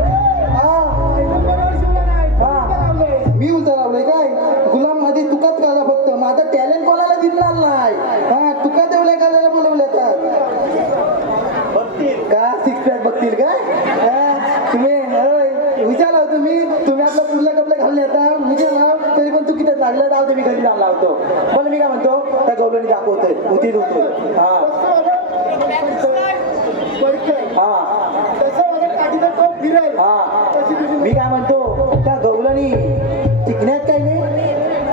मी उलटा लावलंय काय गुलाम मध्ये तुकाच करा फक्त माझं टॅलेंट कोणाला दिसणार नाही हा तुका तेवढ्या करायला बोलवल्या का सिक्स पॅक बघतील काय तुम्ही विचारा तुम्ही आपलं पुढल्या कपडे घालून येता विचारा तरी पण तू किती लागलं जाऊ ते मी घरी जाऊन लावतो पण मी काय म्हणतो त्या गौरवणी दाखवतोय उती होतोय हा मी काय म्हणतो त्या गौलानी टिकण्यात काय नाही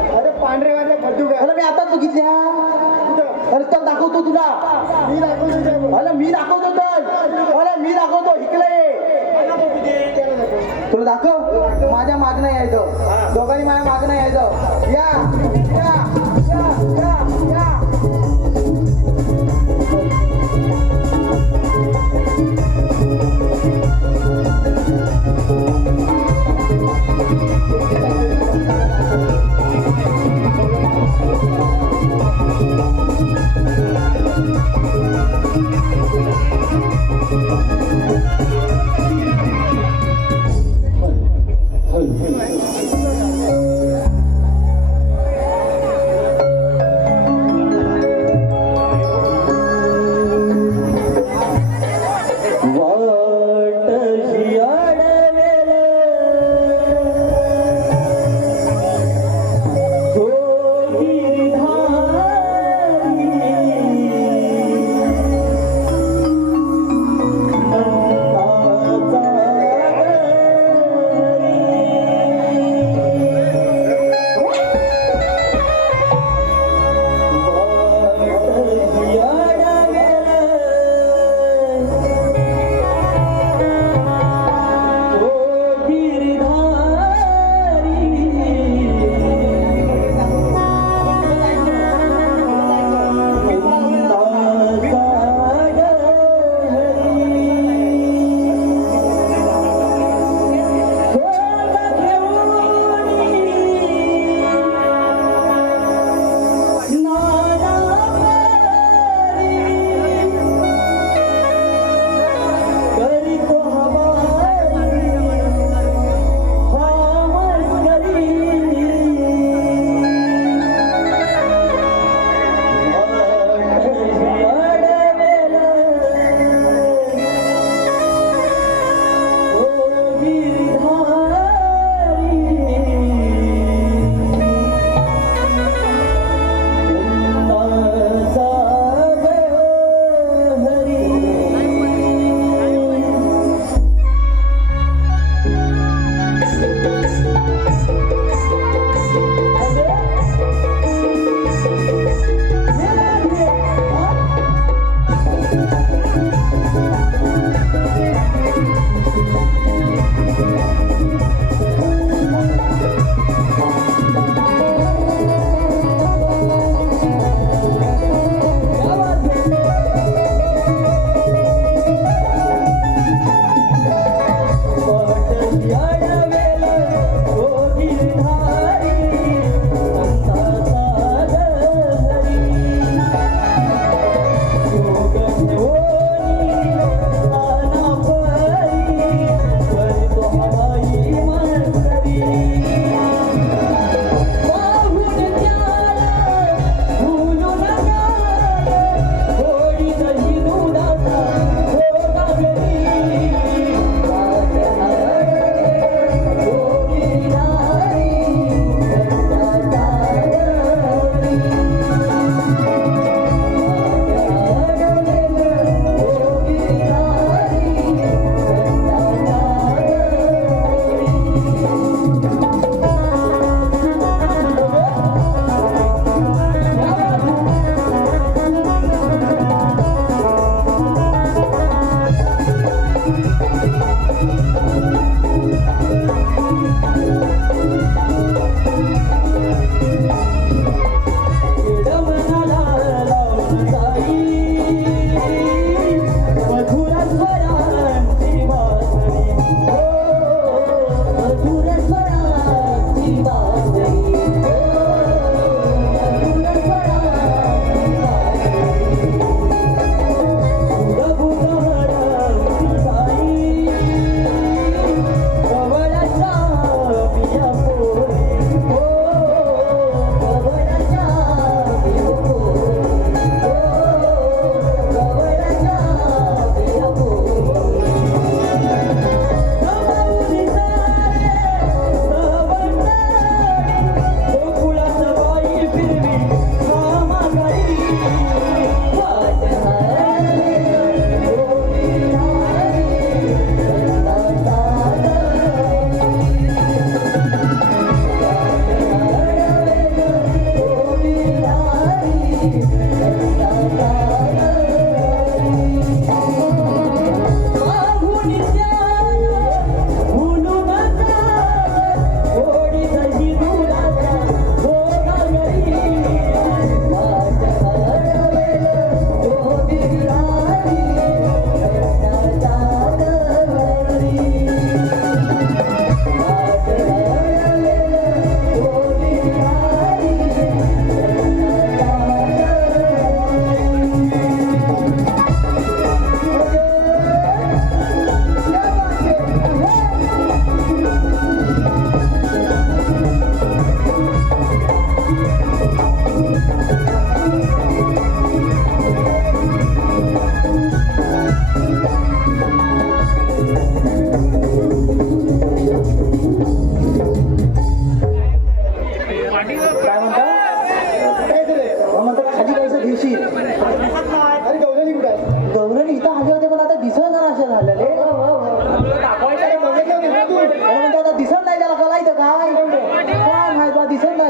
अरे पांढरे वाले बंदूक आहे अरे मी आता बघितल्या अरे तर दाखवतो तुला मी दाखवतो अरे मी दाखवतो तर अरे मी दाखवतो इकडे तुला दाखव माझ्या मागणं यायचं दोघांनी माझ्या मागणं यायचं या या या या या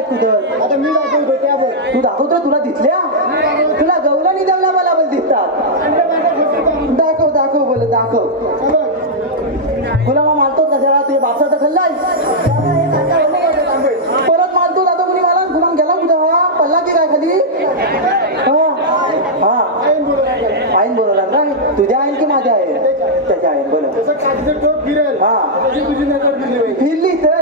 आहेत तुझं आता मी दाखवतो त्यावर तू दाखवतो तुला दिसल्या तुला गवलानी देवला मला बोल दिसतात दाखव दाखव बोल दाखव गुलामा मारतो कशाला तुझ्या बापचा खल्लाय परत मारतो जातो कुणी मला गुलाम गेला कुठं हा पल्ला की काय खाली हा आईन बोलवला ना तुझ्या आईन की माझ्या आहे त्याच्या आईन बोल जसं कागदी टोप फिरेल हा तशी तुझी नजर फिरली होईल फिरली तर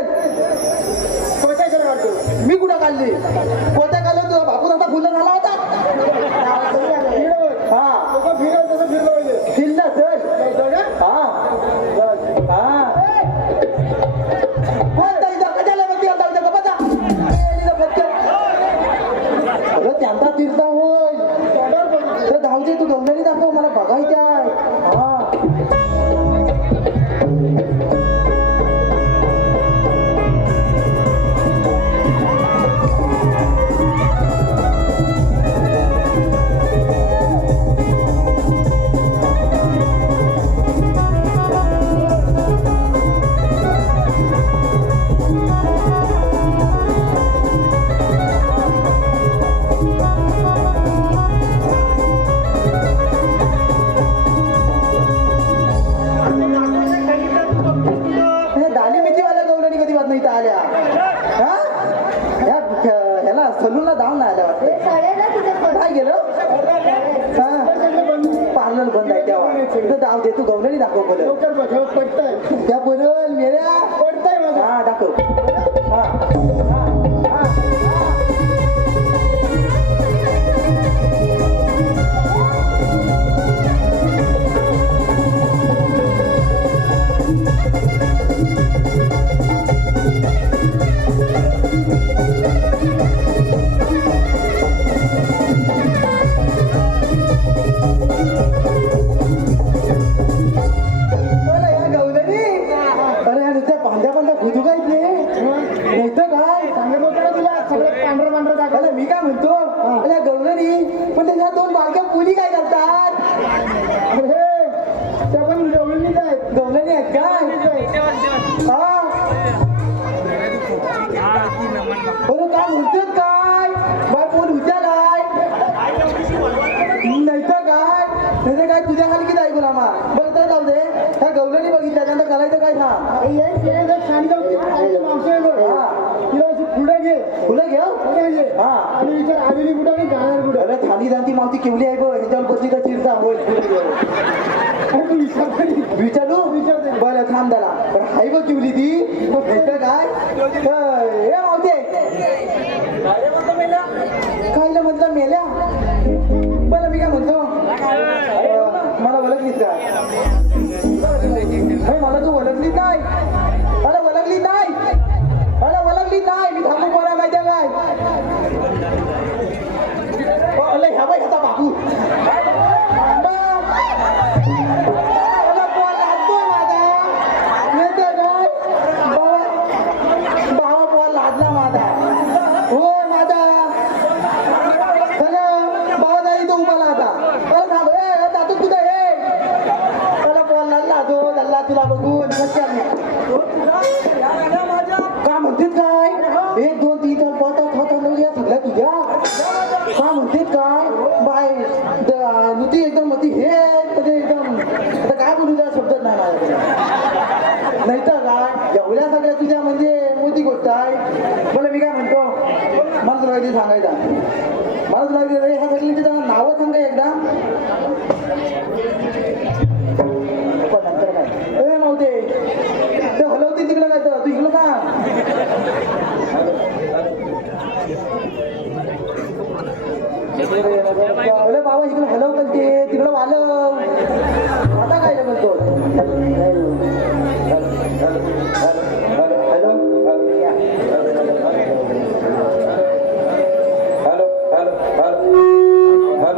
स्वतः कर काढतो मी कुठं काढली कोट्या काढलं तुझा बापूस आता फुलं झाला होता हा जसं फिरेल तसं फिरलं पाहिजे फिरला तर कळतं का? हा हा कोणता इथं कशाला व्यक्ती आता इथं गप्पा अरे त्यांचा तीर्थ होय तर धावते तू गवलेली दाखव मला बघायचं आहे हा दाली मिठीवाल्या गवलणी कधी वाद नाही इथं आल्या हा ह्याला सलूनला धाव नाही आल्या वाटतं शाळेला तिथे पण काय गेलं हा पार्लर बंद आहे तेव्हा इथं धाव दे तू गवलणी दाखव बोल लवकर बघ हो, पडतंय त्या बोल मेल्या पडतंय माझं हा दाखव हा हा हा बोला या गवलणी अरे ह्या नुसत्या पांढ्या पांढ्या खुदू काय ते नाही तर काय सांगत होतं ना तुला सगळं पांढरं पांढरं दाखव अरे मी काय म्हणतो अरे गवलणी पण त्याच्या दोन बारक्या मुली काय करतात हे त्या पण गवळणीच आहेत गवलणी आहेत काय हा बरं काय म्हणतात काय बाय फोन उचलाय नाही तर काय नाही तर काय तुझ्या खाली किती ऐकू लामा बरं तर जाऊ दे ह्या गवलणी बघितल्या त्यांना करायचं काय सांग खाली जाऊ मावशी आहे बघ. हा. तिला अशी पुढे घे फुलं घेऊ पुढे घे हा. आणि विचार आलेली कुठं आणि जाणार कुठं अरे थाली जाणती मावती केवली आहे बघ ह्याच्यावर बसली तर चिरता होईल अरे तू विचार तरी. विचारू विचारते. बरं थांब त्याला पण हाय बघ चिवली ती नाही तर काय हे मावते कायला म्हटलं मेल्या बरं मी काय म्हणतो मला ओळखलीच काय मला तू ओळखलीच नाही मला ओळखली नाही मला ओळखली नाही मी थांबू कोणा माहिती काय ह्या बाई ह्याचा बापू तुला बघून का म्हणतेत काय 1 2 3 4 5 6 7 सगळ्या तुझ्या का म्हणतेत काय बाय नुती एकदम मती हे म्हणजे एकदम आता काय बोलू त्या शब्दात नाही माझ्याकडे नाही तर काय एवढ्या सगळ्या तुझ्या म्हणजे मोठी गोष्ट आहे बोला मी काय म्हणतो मला तुला काहीतरी सांगायचा मला तुला ह्या सगळ्यांची नावं सांगा एकदा ए मावते ते हलवते तिकडं काय तर तू इकडं सांग अरे बाबा इकडं हलव करते तिकडं वालव आता काय म्हणतो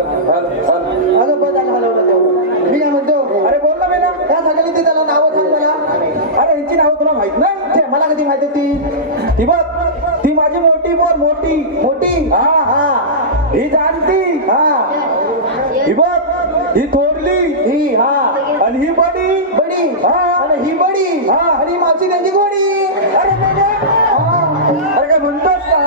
अगं बस झालं हलवलं तेवढं मी काय म्हणतो अरे बोल ना बेला त्या सगळी ते त्याला नावं सांग मला अरे यांची नावं तुला माहित नाही मला कधी माहित होती ती बघ ती माझी मोठी बोल मोठी मोठी हा हा ही जाणती हा ही बघ ही थोरली ही हा आणि ही बडी बडी हा आणि ही बडी हा आणि मावशी त्यांची गोडी अरे अरे काय म्हणतोस का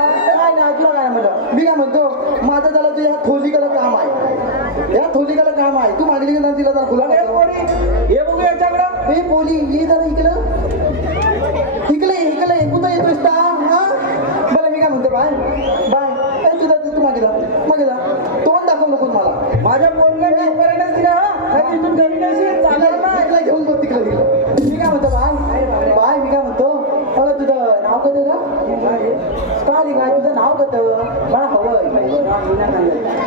म्हणतो माझं त्याला तुझ्या थोलीकडे काम आहे या थोलीकडे काम आहे तू मागली की नाही तिला जरा फुला हे बघू याच्याकडं हे पोली ये जरा इकडं इकडे कुठं येतोस का हा बरं मी काय म्हणतो बाय बाय ए तुझा तू मागे जा तोंड दाखव नको मला माझ्या पोरला मी पर्यटन दिला हा तिथून घरी नाही चालेल ना ऐकला घेऊन बघ तिकडे मी काय म्हणतो बाय मी काय म्हणतो अगं तुझं नाव कसं का काय तुझं नाव कसं मला हवंय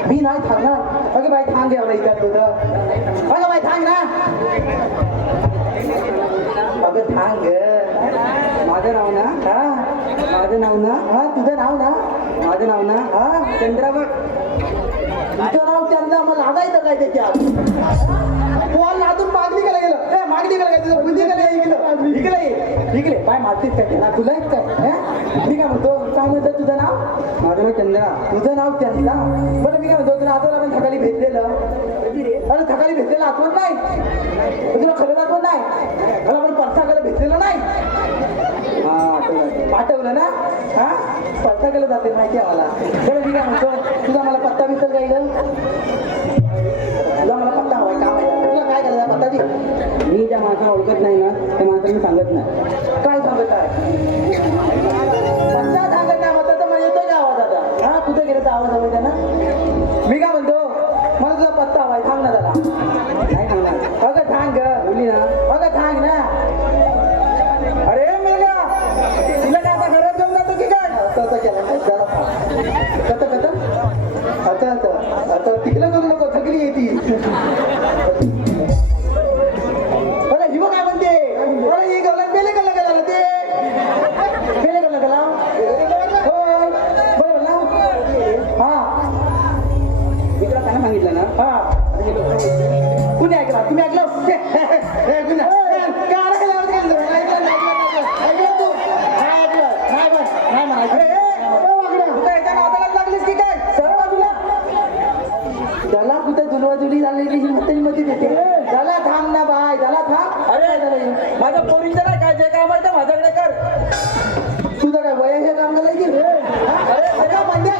मी नाही थांबणार अगं बाई थांब घ्या इथं तुझं अगं बाई थांब ना अगं थांब ग माझं नाव ना हा माझं नाव ना हा तुझं नाव ना माझं नाव ना हा चंद्राबाई तुझं नाव त्यांना मला लागायचं काय त्याच्यात बॉल लादून मागणी केला गेलं ए मागणी केला काय तुझं बुद्धी केलं इकडे पाय मारतीस काय ना तुला एक काय मी काय म्हणतो तुझं नाव माझं नाव चंद्रा तुझं नाव चंद्रा बरं मी काय म्हणतो तुला आता आपण सकाळी भेटलेलं अरे सकाळी भेटलेलं आठवत नाही तुला खरं आठवत नाही मला आपण परसाकडे भेटलेलं नाही हा पाठवलं ना हा परसाकडे जाते माहिती आहे मला बरं मी काय म्हणतो तुझा मला पत्ता विसर काय ग तुला मला पत्ता हवाय काम आहे तुला काय करायचं पत्ता दे मी ज्या माणसाला ओळखत नाही ना त्या माणसाला मी सांगत नाही काय सांगत आहे पत्ता सांगत नाही होता तर मला येतोय का आवाज आता हा कुठे गेलं तर आवाज हवाय ना मी काय म्हणतो मला तुझा पत्ता हवाय थांब ना दादा काय सांगणार अगं थांब ग बोलली ना अगं थांब ना अरे मेल्या तुला काय आता घरात घेऊन जातो की काय आता केलं नाही जरा आता तिकडे करू नको थकली येते अरे हिव काय म्हणते अरे ही गवला बेले कल्ला गेला ते बेले कल्ला गेला हो बरोबर ना हा मी तुला काय सांगितलं ना हा कुणी ऐकला तुम्ही ऐकलं त्याला कुठं जुलवाजुली झालेली ही मध्ये देते त्याला थांब ना बाय त्याला थांब अरे माझ्या पोरींचं नाही काय जे काम आहे ते माझ्याकडे कर तुझं काय वय हे काम झालंय की अरे म्हणजे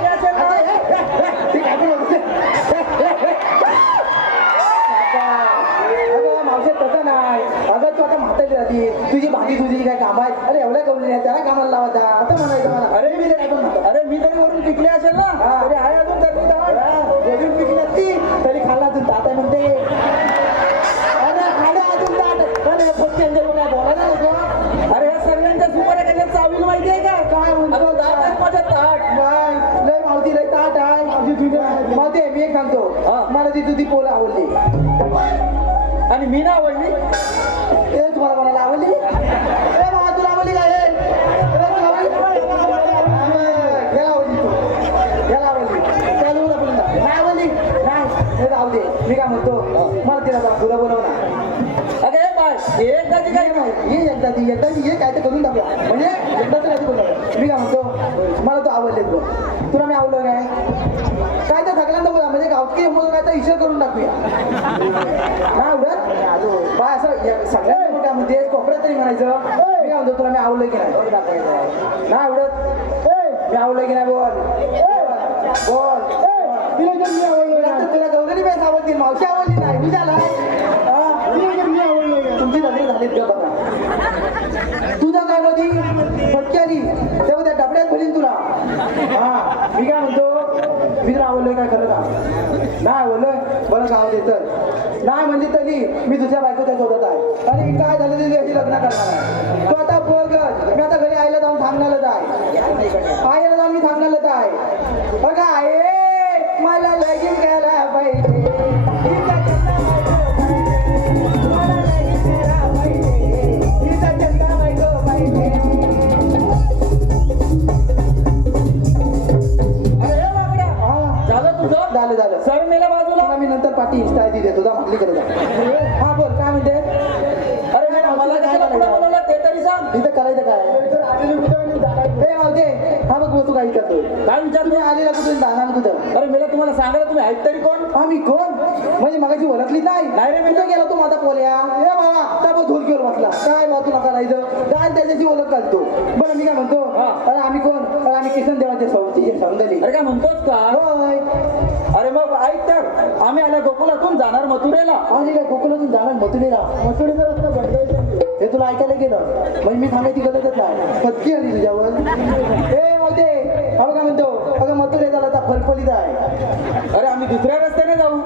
अगं मावशी तसं नाही अगं तू आता म्हातारी राहती तुझी भाजी तुझी काय काम आहे अरे एवढ्या कवली नाही त्याला कामाला लावायचा आता म्हणायचं मला अरे मी काय पण म्हणतो अरे मी तरी वरून पिकले असेल ना तरी आहे अजून तरी वरून पिकली नसती तरी खाल्ला अजून ताट आहे म्हणते अरे खाल्ला अजून ताट अरे फक्त बोलायला नको अरे ह्या सगळ्यांच्या सुमारे कशा चावील माहिती आहे का काय म्हणतो माझ्या ताट बाय लय मावती लय ताट आहे मावते मी एक सांगतो मला ती तुझी पोलं आवडली आणि मी ना आवडली ए तुम्हाला कोणाला आवडली ए बाबा तुला आवडली काय याला आवडली तू याला आवडली त्याला बोला नाही आवडली नाही राहू दे मी काय म्हणतो मला तिला जा तुला बोलव ना अगे बाय एकदाची काय नाही ये एकदा ये काय तर करून टाकूया म्हणजे एकदा तर बोलव मी काय म्हणतो मला तू आवडले बघ तुला मी आवडलं काय तर सगळ्यांना बोला म्हणजे गावठी म्हणून काय तर इशा करून टाकूया नाही आवडत बाय असं सगळ्यांना काय म्हणते कोपऱ्यात तरी म्हणायचं मी काय म्हणतो तुला मी आवडलं की नाही आवडत मी आवडलं की नाही बोल तुला गौरी बेस आवडतील मावशी आवडली नाही मी झाला तुमची नजर झालीत का बघा तुझं काय मधी फटक्यानी तेव्हा त्या डबड्यात भरीन तुला हा मी काय म्हणतो मी तुला आवडलोय काय खरं का नाही आवडलोय बरं गाव दे तर नाही म्हणजे तरी मी तुझ्या बायकोच्या शोधत आहे आणि काय झालं ते तुझ्याशी लग्न करणार आहे तू आता बोल मी आता घरी आईला जाऊन थांबणारच आहे आईला जाऊन मी थांबणारच आहे बघा आहे मला लगीन करायला पाहिजे झालं सर मेल्या बाजूला मी नंतर पाठी इंस्टा देते तुझा म्हटली करत हा बोल काय म्हणते अरे मला कशाला पुढे बोलवलं ते तरी सांग इथं करायचं काय मावते हा बघ तू काही करतो काय विचार तुम्ही आलेला कुठून जाणार कुठं अरे मला तुम्हाला सांगायला तुम्ही आहेत तरी कोण हा मी कोण म्हणजे मगाची ओळखली नाही रे मी गेला तू माझा पोल्या ए बाबा त्या बघ ढोलकीवर बसला काय भाऊ तुला करायचं काय त्याच्याशी ओळख घालतो बरं मी काय म्हणतो अरे आम्ही कोण अरे आम्ही किसन देवाचे संगली अरे काय म्हणतोस का? होय अरे मग ऐक तर आम्ही आल्या गोकुलातून जाणार मथुरेला. आणि काय कोकणातून जाणार मथुरेचा रस्ता बदलायचा हे तुला ऐकायला गेलं म्हणजे मी सांगायची गरजच नाही पत्की आली तुझ्यावर ए मोठे अगं काय म्हणतो अगं मथुरे झाला तर फलफलीत आहे अरे आम्ही दुसऱ्या रस्त्याने जाऊ.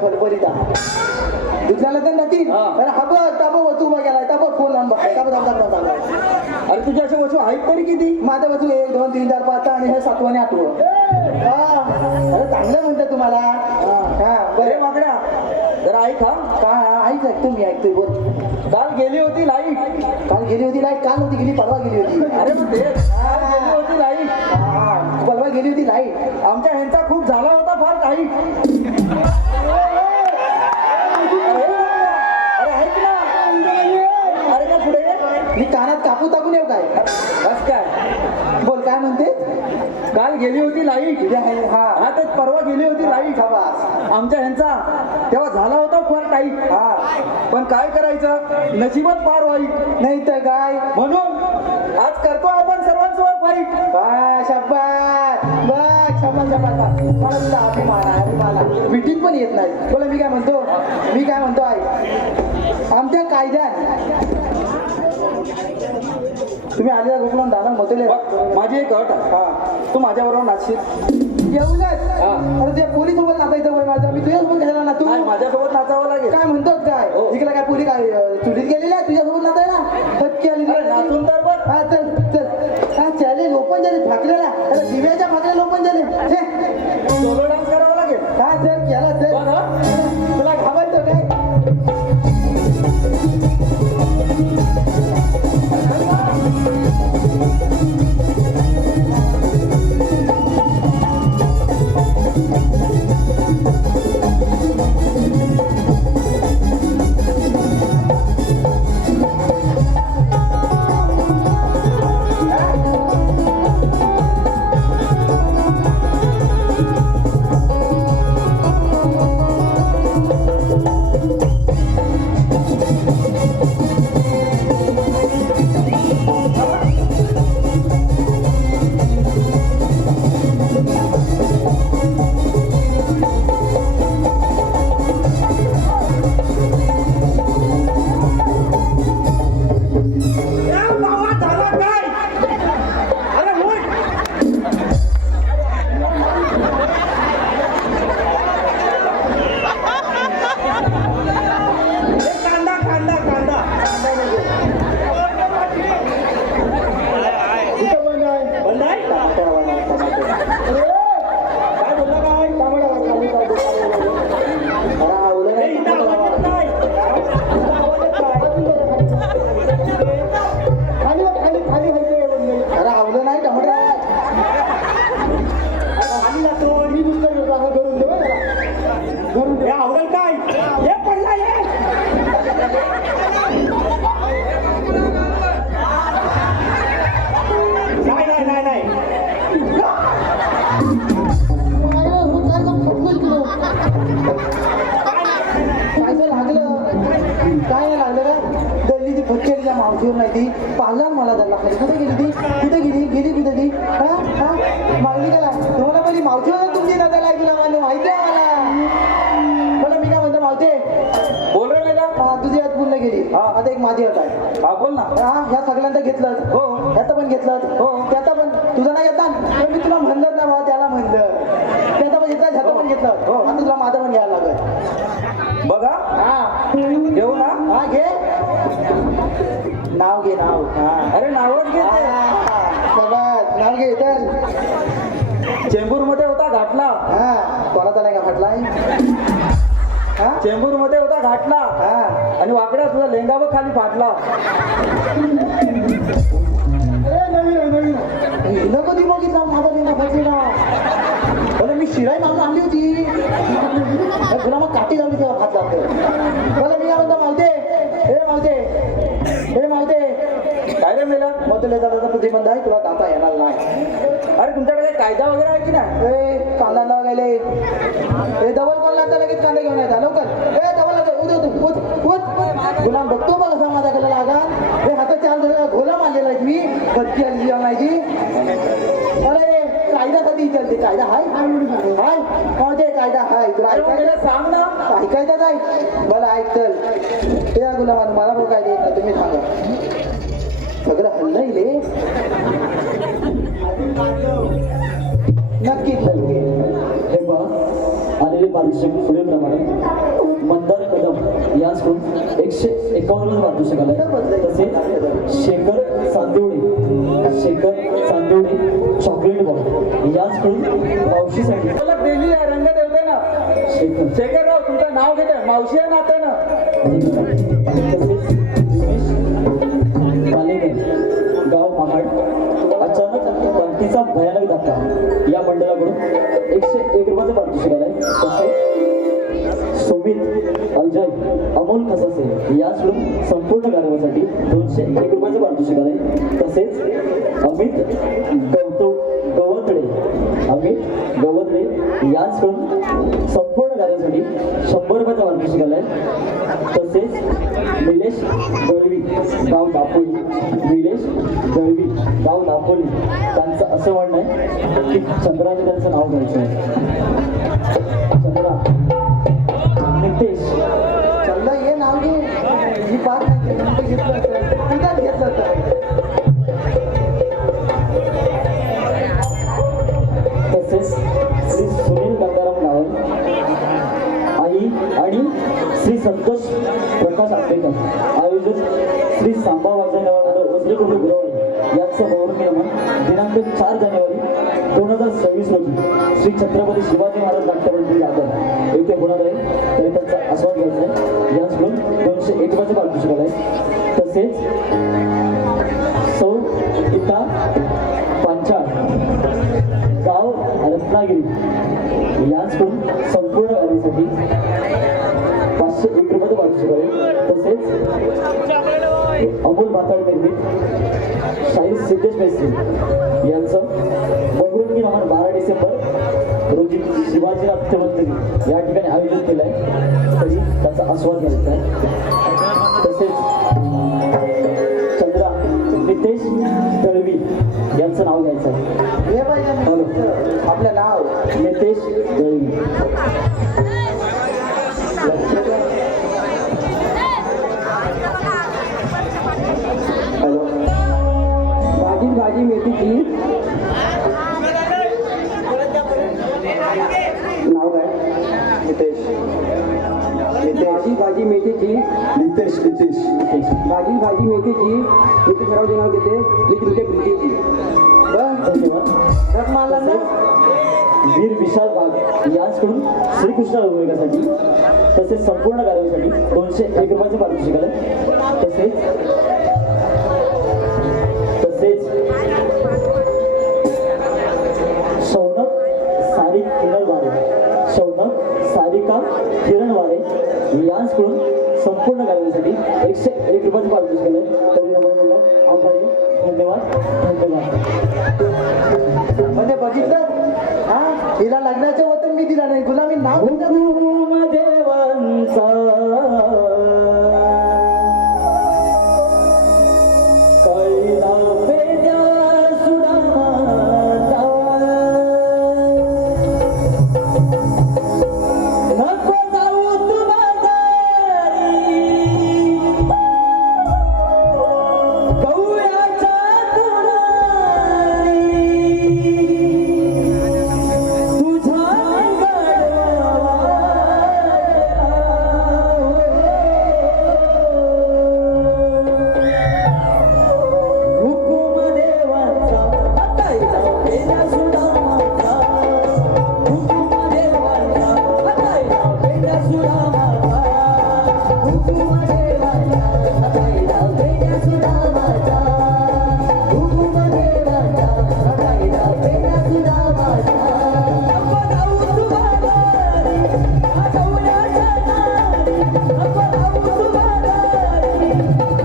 फलफलीत आहे दुसऱ्याला तर जातील हा. अरे हा बघ ताबो तू बघायला ताबो फोन लावून बघाय ताबो सांगा अरे तुझे असे वस्तू आहेत तरी किती? माझ्या वस्तू 1 2 3 4 5 आणि हे 7वं आणि 8वं अरे चांगलं म्हणतं तुम्हाला हा अरे बरं मागड्या जरा ऐक हा. काय ऐकतो मी ऐकतोय बोल काल गेली होती लाईट. काल गेली होती लाईट काल नव्हती गेली परवा गेली होती अरे मग तेच काल गेली होती लाईट. परवा गेली होती लाईट आमच्या ह्यांचा खूप झाला होता फार काही. अरे ऐक ना. अरे का पुढे ये. मी कानात कापूर टाकून येऊ काय बस काय बोल काय म्हणते काल गेली होती लाईट. हा हा ते परवा गेली होती लाईट शाबास. आमच्या ह्यांचा तेव्हा झाला होता फार टाईट. हा पण काय करायचं नशिबात फार वाईट नाही तर काय म्हणून आज करतो आपण सर्वांसमोर फाईट. शब्बास बघ शब्बास मला तुला अभिमान आहे मिटिंग पण येत नाही बोला मी काय म्हणतो आई आमच्या कायद्यात तुम्ही आलेला गोकुळात दादा मतले बघ, माझी एक अट आहे. हा तू माझ्याबरोबर नाचशील. येऊनच हा. अरे ते पोलीस सोबत नाचायचं वय माझं मी तुझ्यासोबत घ्यायला ना तू नाही माझ्यासोबत नाचावं लागेल. काय म्हणतोस काय हो. इकडे काय पोली काय चुलीत गेलेल्या तुझ्यासोबत नाचायला हक्की आली अरे नाचून तर बघ. हा चल हा चॅलेंज ओपन झाले फाकलेला अरे दिव्याच्या फाकलेला ओपन झाले सोलो डान्स करावा लागेल. हा चल केला चल बघ हा. तुला घाबरतो काय मावशीवर नाही ती पाहिला मला त्याला खाली कुठे गेली ती कुठे ती हा मागली त्याला तुम्हाला पहिली मावशीवर तुमची नजर लागली मला माहिती आहे मला मी काय म्हणतो मावते बोल रे मेला. तुझी यात पूर्ण गेली आता एक माझी अट आहे हा बोल ना. ह्या सगळ्यांना घेतलं हो. ह्याचं पण घेतलं हो. त्याचा पण तुझं नाही घेतला पण मी तुला म्हणलं ना भावा त्याला म्हणलं त्याचं पण घेतलं ह्याचं पण घेतलं हो. आता तुला माझं पण घ्यायला लागत बघा हा घेऊ ना. हा घे नाव घे नाव अरे नावच घेते. नाव घे चल चेंबूर मध्ये होता घाटला. हा कोणाचा नाही का फाटलाय हा चेंबूर मध्ये होता घाटला हा आणि वाकड्या तुझा लेंगा बघ खाली फाटला. हिनं कधी बघितला माझा लिंगा फाटलेला अरे मी शिराई मागून आणली होती तुला मग काठी लावली तेव्हा भात लागतो मला मी काय म्हणतो मावते काय रे मेला. मग तुला दादा प्रतिबंध आहे तुला दाता येणार नाही अरे तुमच्याकडे कायदा वगैरे आहे की नाही. कांदा लावायला डबल कॉल लागता लगेच कांदा घेऊन येतात लवकर डबल गुलाम बघतो बघ कसा माझा कला लागा हातात 4 घोला मारलेला आहे मी कच्ची आली माझी विचारते कायदा हाय हाय कोणते कायदा हाय तुला ऐकायचं सांग ना ऐकायचं काय मला ऐक तर त्या गुलामान मला पण काय देत तुम्ही सांगा सगळं हल्लंय रे नक्कीच नक्की हे पहा आलेले पारितोषिक पुढील प्रमाणे मंदार कदम याचकडून 151 पारितोषिक आलंय तसेच शेखर चांदिवडे चॉकलेट बॉल याचकडून मावशीसाठी मला डेली रंग देवते ना शेखर शेखरराव तुमचं नाव घेते मावशी आहे नाते ना तसेच उमेश कालेकर गाव महाड अचानक पंक्तीचा भयानक धक्का या मंडळाकडून 101 रुपयाचं पारितोषिक आलंय तसेच सुमित अजय अमोल खसासे याचकडून संपूर्ण कार्यक्रमासाठी 201 रुपयाचं पारितोषिक आलंय तसेच अमित गवतडे याचकडून संपूर्ण कार्यासाठी 100 रुपयाचं पारितोषिक आलंय तसेच निलेश दळवी गाव दापोली त्यांचं असं म्हणणं आहे की चंद्राने त्यांचं नाव घ्यायचं आहे चंद्रा नितेश चंदा ये नाव घे ही पाच घेतलं तुझा घेतलं तसेच श्री सुनील गंगाराम नावल आई आणि श्री संतोष प्रकाश आंबेकर आयोजक श्री सांबा वाजवणारा वसलेकुंड गुरवळे यांचं गौरव नमन दिनांक 4 जानेवारी 2026 रोजी श्री छत्रपती शिवाजी महाराज नाट्यमंदिर दादर येथे होणार आहे तरी त्यांचा आस्वाद घ्यायचा आहे याचकडून 201 रुपयाचं पारितोषिक आलंय तसेच सौ गीता पांचाळ गाव रत्नागिरी याचकडून संपूर्ण कार्यासाठी 501 रुपयाचं पारितोषिक आहे तसेच अमोल भाताळ निर्मित शाहीर सिद्धेश मेस्त्री यांचं बगरुंगी नमन 12 डिसेंबर रोजी शिवाजी नाट्यमंदिर या ठिकाणी आयोजित केलं आहे तरी त्याचा आस्वाद घ्यायचा आहे तसेच चंद्रा नितेश दळवी यांचं नाव घ्यायचं आहे हे पाहिजे आपलं नाव नितेश दळवी हॅलो भाजी मेथीची नाव काय नितेश भाजी मेथीची नितेश भाजी मेथीची नितीशरावचे नाव घेते मी तुमच्या प्रीतीची धन्यवाद रक मारला ना वीर विशाल वाघ याचकडून श्रीकृष्ण रुग्णासाठी तसेच संपूर्ण कार्यासाठी 201 रुपयाचं पारितोषिक आलंय तसेच शौनक सारिका किरण वारे यांचकडून संपूर्ण कार्यासाठी 101 रुपयाचं पारितोषिक आलंय तरी आभारी धन्यवाद म्हणजे बघितलं हा हिला लग्नाचं वतन मी दिला नाही गुलामी नाव देवांचा कैला पेद्या सुडाचा नको जाऊ तू बाजारी गवळ्याच्या तुरारी तुझ्या हुकुम देवाचा हातायला पेद्या सुडाचा हुकुम देवाचा हातायला पेद्या सुडाचा हुकुम देवाचा हातायला पेद्या सुडाचा हुकुम देवाचा हातायला पेद्या सुडाचा नको जाऊ तू बाजारी गवळ्याच्या नारी नको जाऊ तू बाजारी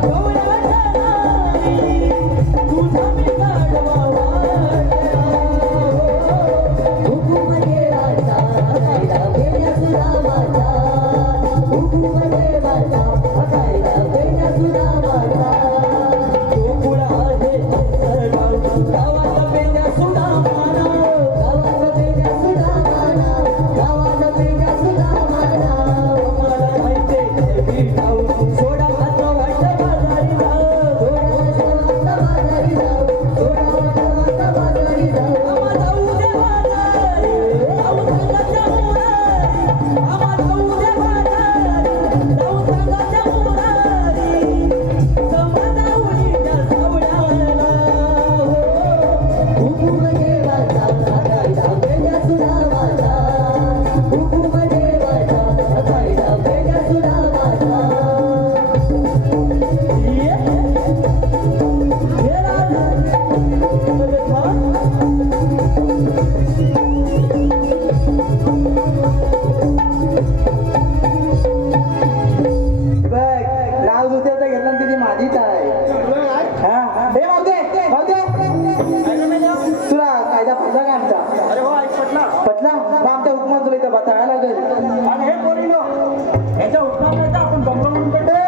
गवळ्याच्या नारी तुझा मी गाढवा वाटला हुकुम देवाचा हातायला पेंड्या सुदामाचा हुकुम देवाचा हातायला पेंड्या सुदामाचा गोकुळ आहे अंतरगाव गावात पेंड्या सुदामाना गावात याच्या हुकमात नाही तर आपण बंगला म्हणून करतो.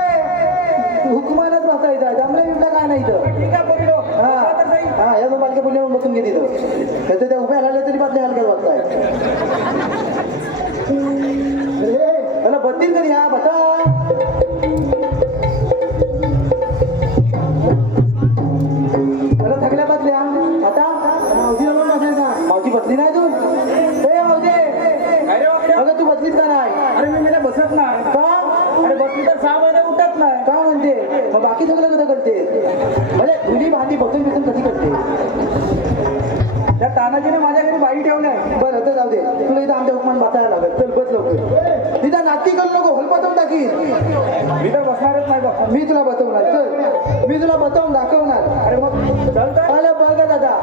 हुकमानच बसायचा जमलं बिमलं काय नाही इथं. ठीक आहे पडलो हा या दोन बालक्या पुण्यावर बसून घे तिथं. त्याचं त्या उभ्या राहिल्या तरी बातल्या हलक्यात बसताय. अरे बत्तीस कधी हा बसा. अरे थकल्या बसल्या आता मावशी म्हणून बसायचा. मावशी बसली नाही तू. ए मावशी अरे बापरे. अगं तू बसलीच का नाही. अरे मी बसत नाही का अरे बसली तर 6 महिने उठत नाही. का म्हणते मग बाकी सगळं कसं करते. म्हणजे धुली भांडी बसून बिसून कधी करते. त्या तानाजीने माझ्या घरी बाई ठेवल्या. बरं तर जाऊ दे तुला इथं आमच्या हुकमान बसायला लागेल. चल बस लवकर. तिथं नाटकी करू नको होल बसवून टाकीन. मी तर बसणारच नाही बघ. मी तुला बसवणार. चल मी तुला बसवून दाखवणार. अरे मग चल तर. आलं बघ दादा.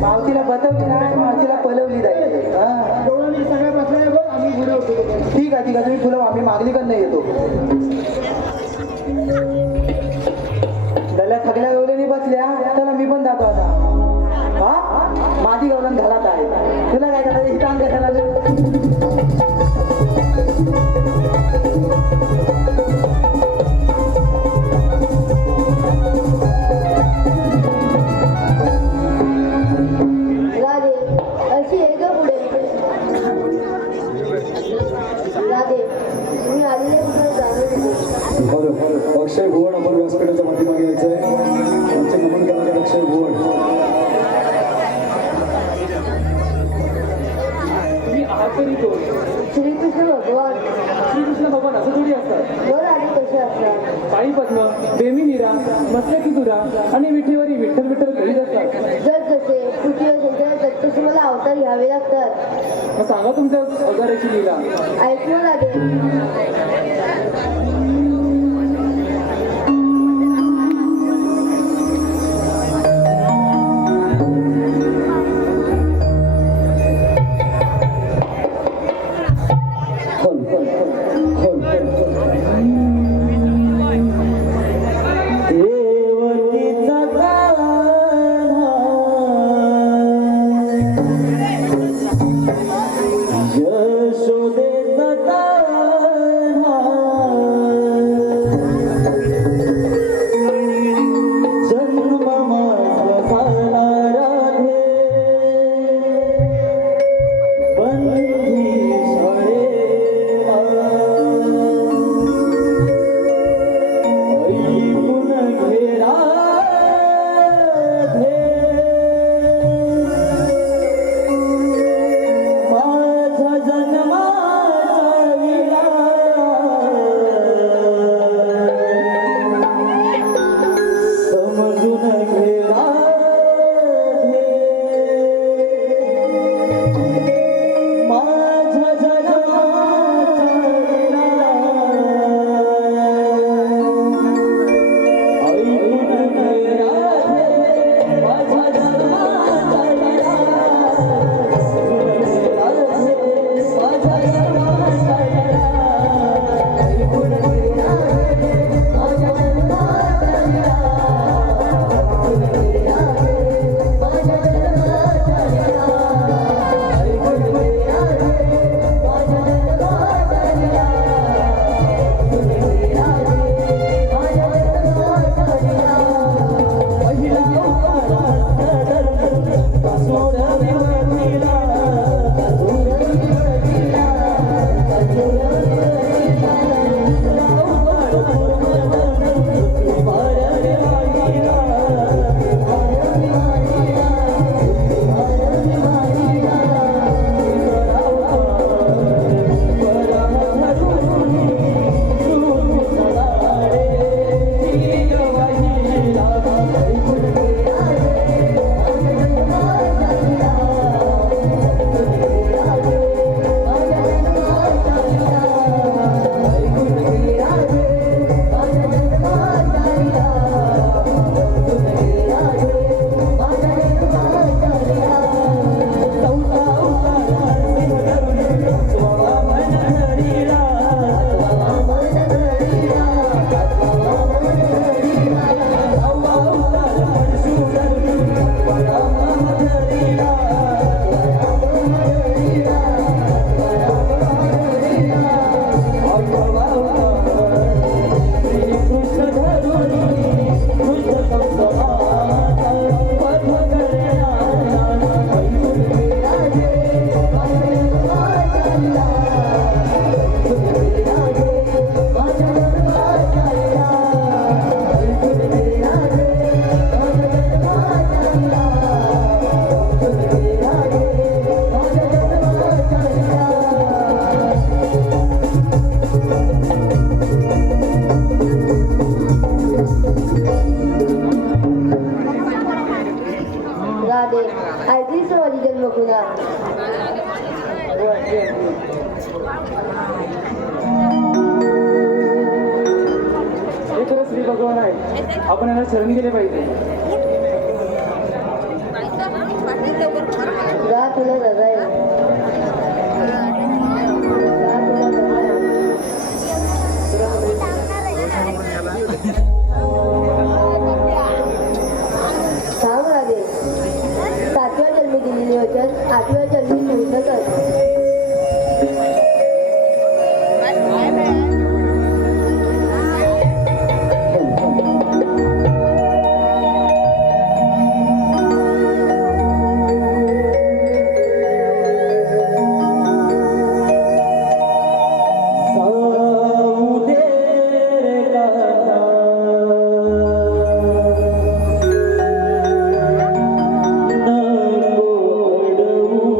मावतीला बसवली नाही मावतीला पलवली जाईल. हा सगळ्या बसल्या बघ आम्ही पुढे होतो. ठीक आहे तुम्ही फुलं आम्ही मागणी पण नाही येतो. गल्या सगळ्या गवल्यानी बसल्या त्याला मी पण जातो आता. हा माझी गवलन घालात आहे. तुला काय करायचं हितान कशाला. राधे अशी आहे का पुढे राधे तुम्ही आलेले कुठे जाणून घेते. बरं अक्षय भुवन आपण व्यासपीठाच्या पाठीमागे यायचंय. आमचे नमन करणारे अक्षय भुवन. तुम्ही आहात तरी तो श्रीकृष्ण भगवान श्रीकृष्ण भगवान असं थोडी असतात. वर आधी कसे असतात. पायी पद्म बेमी मीरा नसल्या की तुरा आणि विठीवरी विठ्ठल विठ्ठल करीत असतात. जर जसे पृथ्वी असेल तर तसे तुम्हाला अवतार घ्यावे लागतात. मग सांगा तुमच्या अवताराची लीला. ऐकून राधे यशोदेचा महादेव ऐकलीस माझी जन्मकुना हे खरं श्री भगवान आहे आपण यांना शरण गेले पाहिजे जा तुला जगाय सांग राधे 7व्या जन्मी दिलेली वचन 8व्या जन्मी पूर्ण कर नको अडवू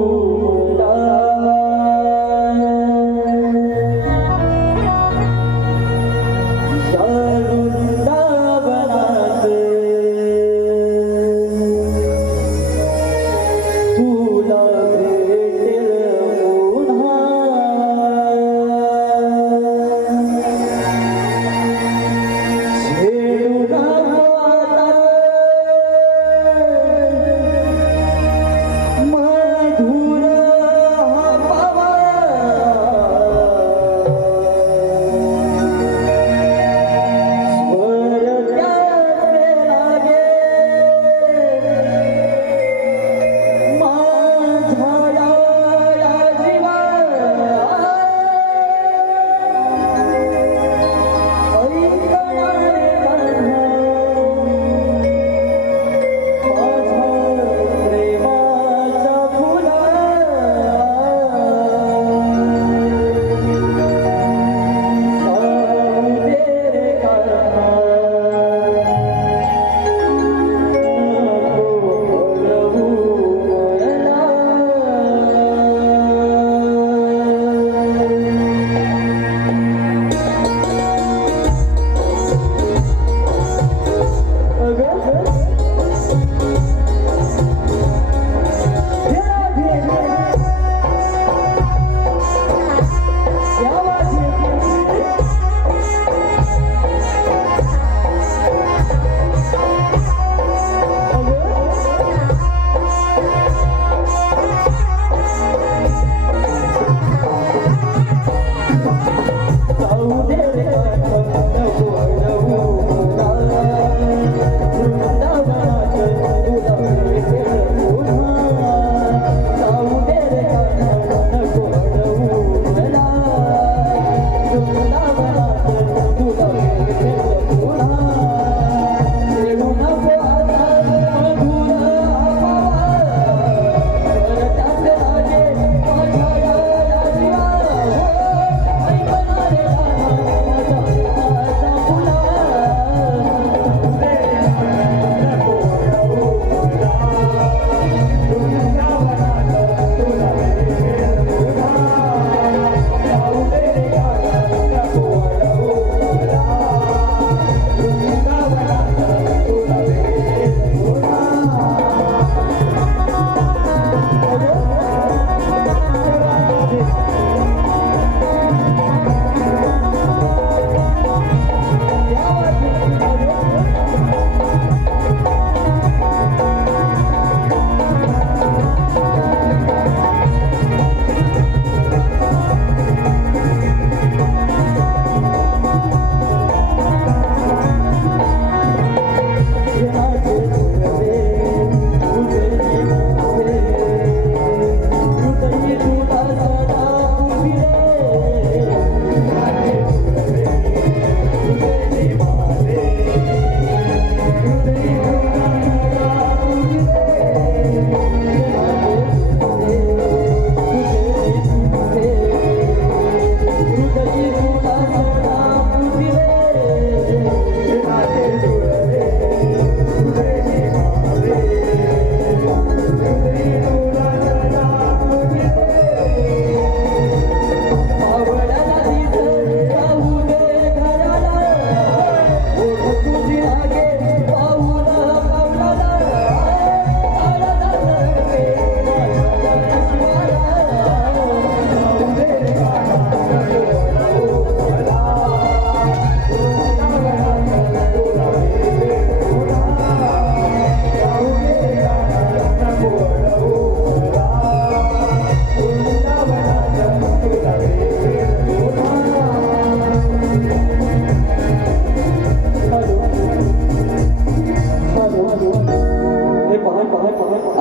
हे पहाट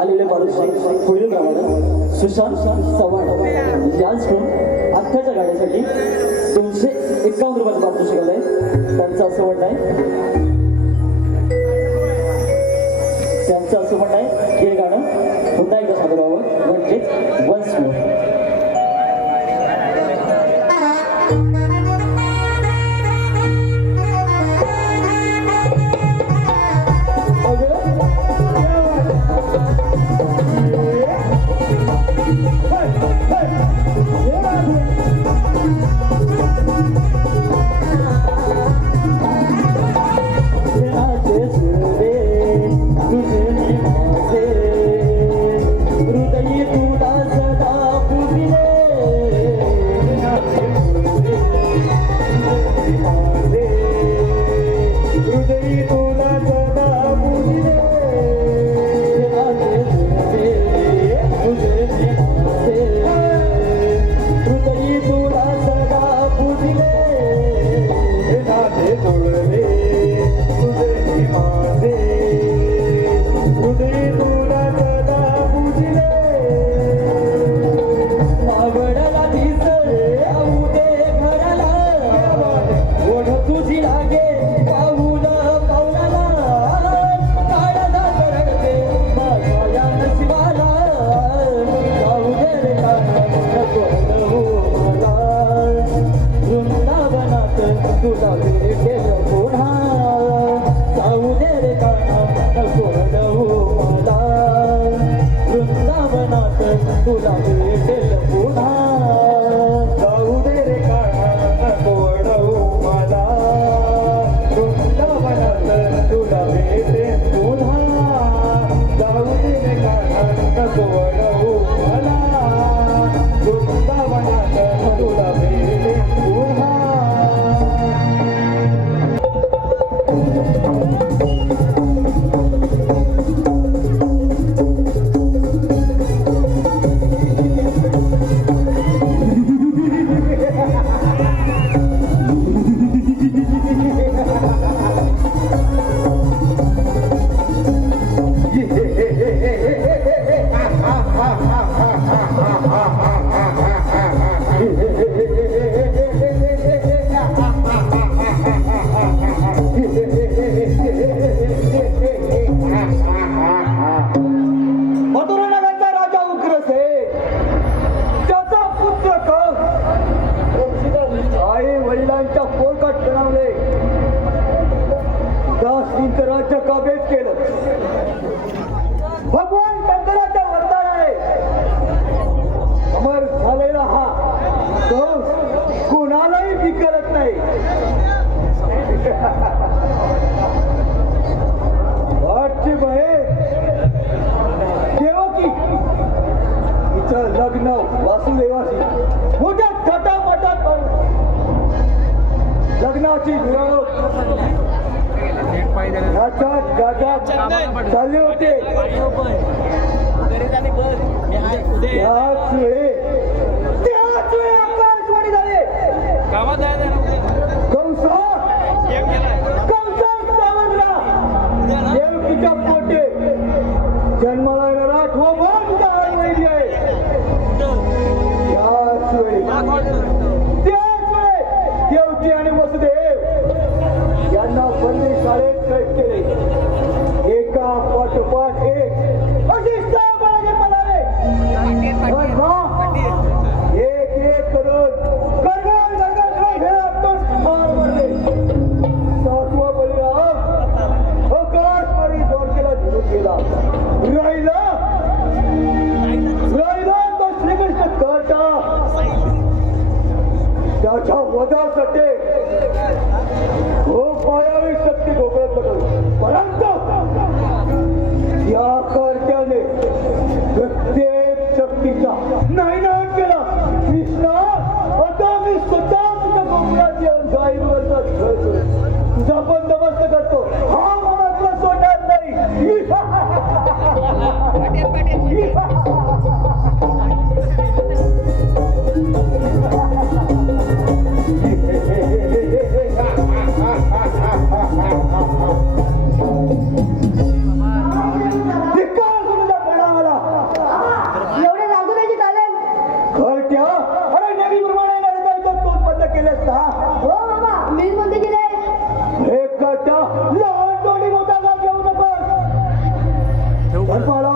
आलेले माणूस पुढील प्रमाणे सुशांत चव्हाण याचकडून आत्ताच्या गाड्यासाठी 251 रुपयाचं पारितोषिक आहे. त्यांचं असं म्हणणं आहे की हे गाणं पुन्हा एकदा सादर व्हावं, म्हणजेच वन्स मोर. भगवान शंकराच्या वरदानाने अमर झालेला हा तो कोणालाही बिकरत नाही. वाटची बहे देवकी हिचं लग्न वासुदेवाशी मोठ्या थाटामाटात लग्नाची मिरवणूक नाचात गाजात चालले होते. त्याच वेळी आकाशवाणी झाले. कंसात सावरला देवकीच्या पोटे जन्माला येणारा आठवा भाग वैरी आहे. त्याच वेळी देवकी आणि वसुदेव यांना बंदी शाळेत कैद केले. एका पाठोपाठ एक अशी स्थापना जन्माला एक एक करून ठार मारले. सातवा बलिराम आकाशवाणी दोडकेला झुलून गेला. राहिला धर पाळा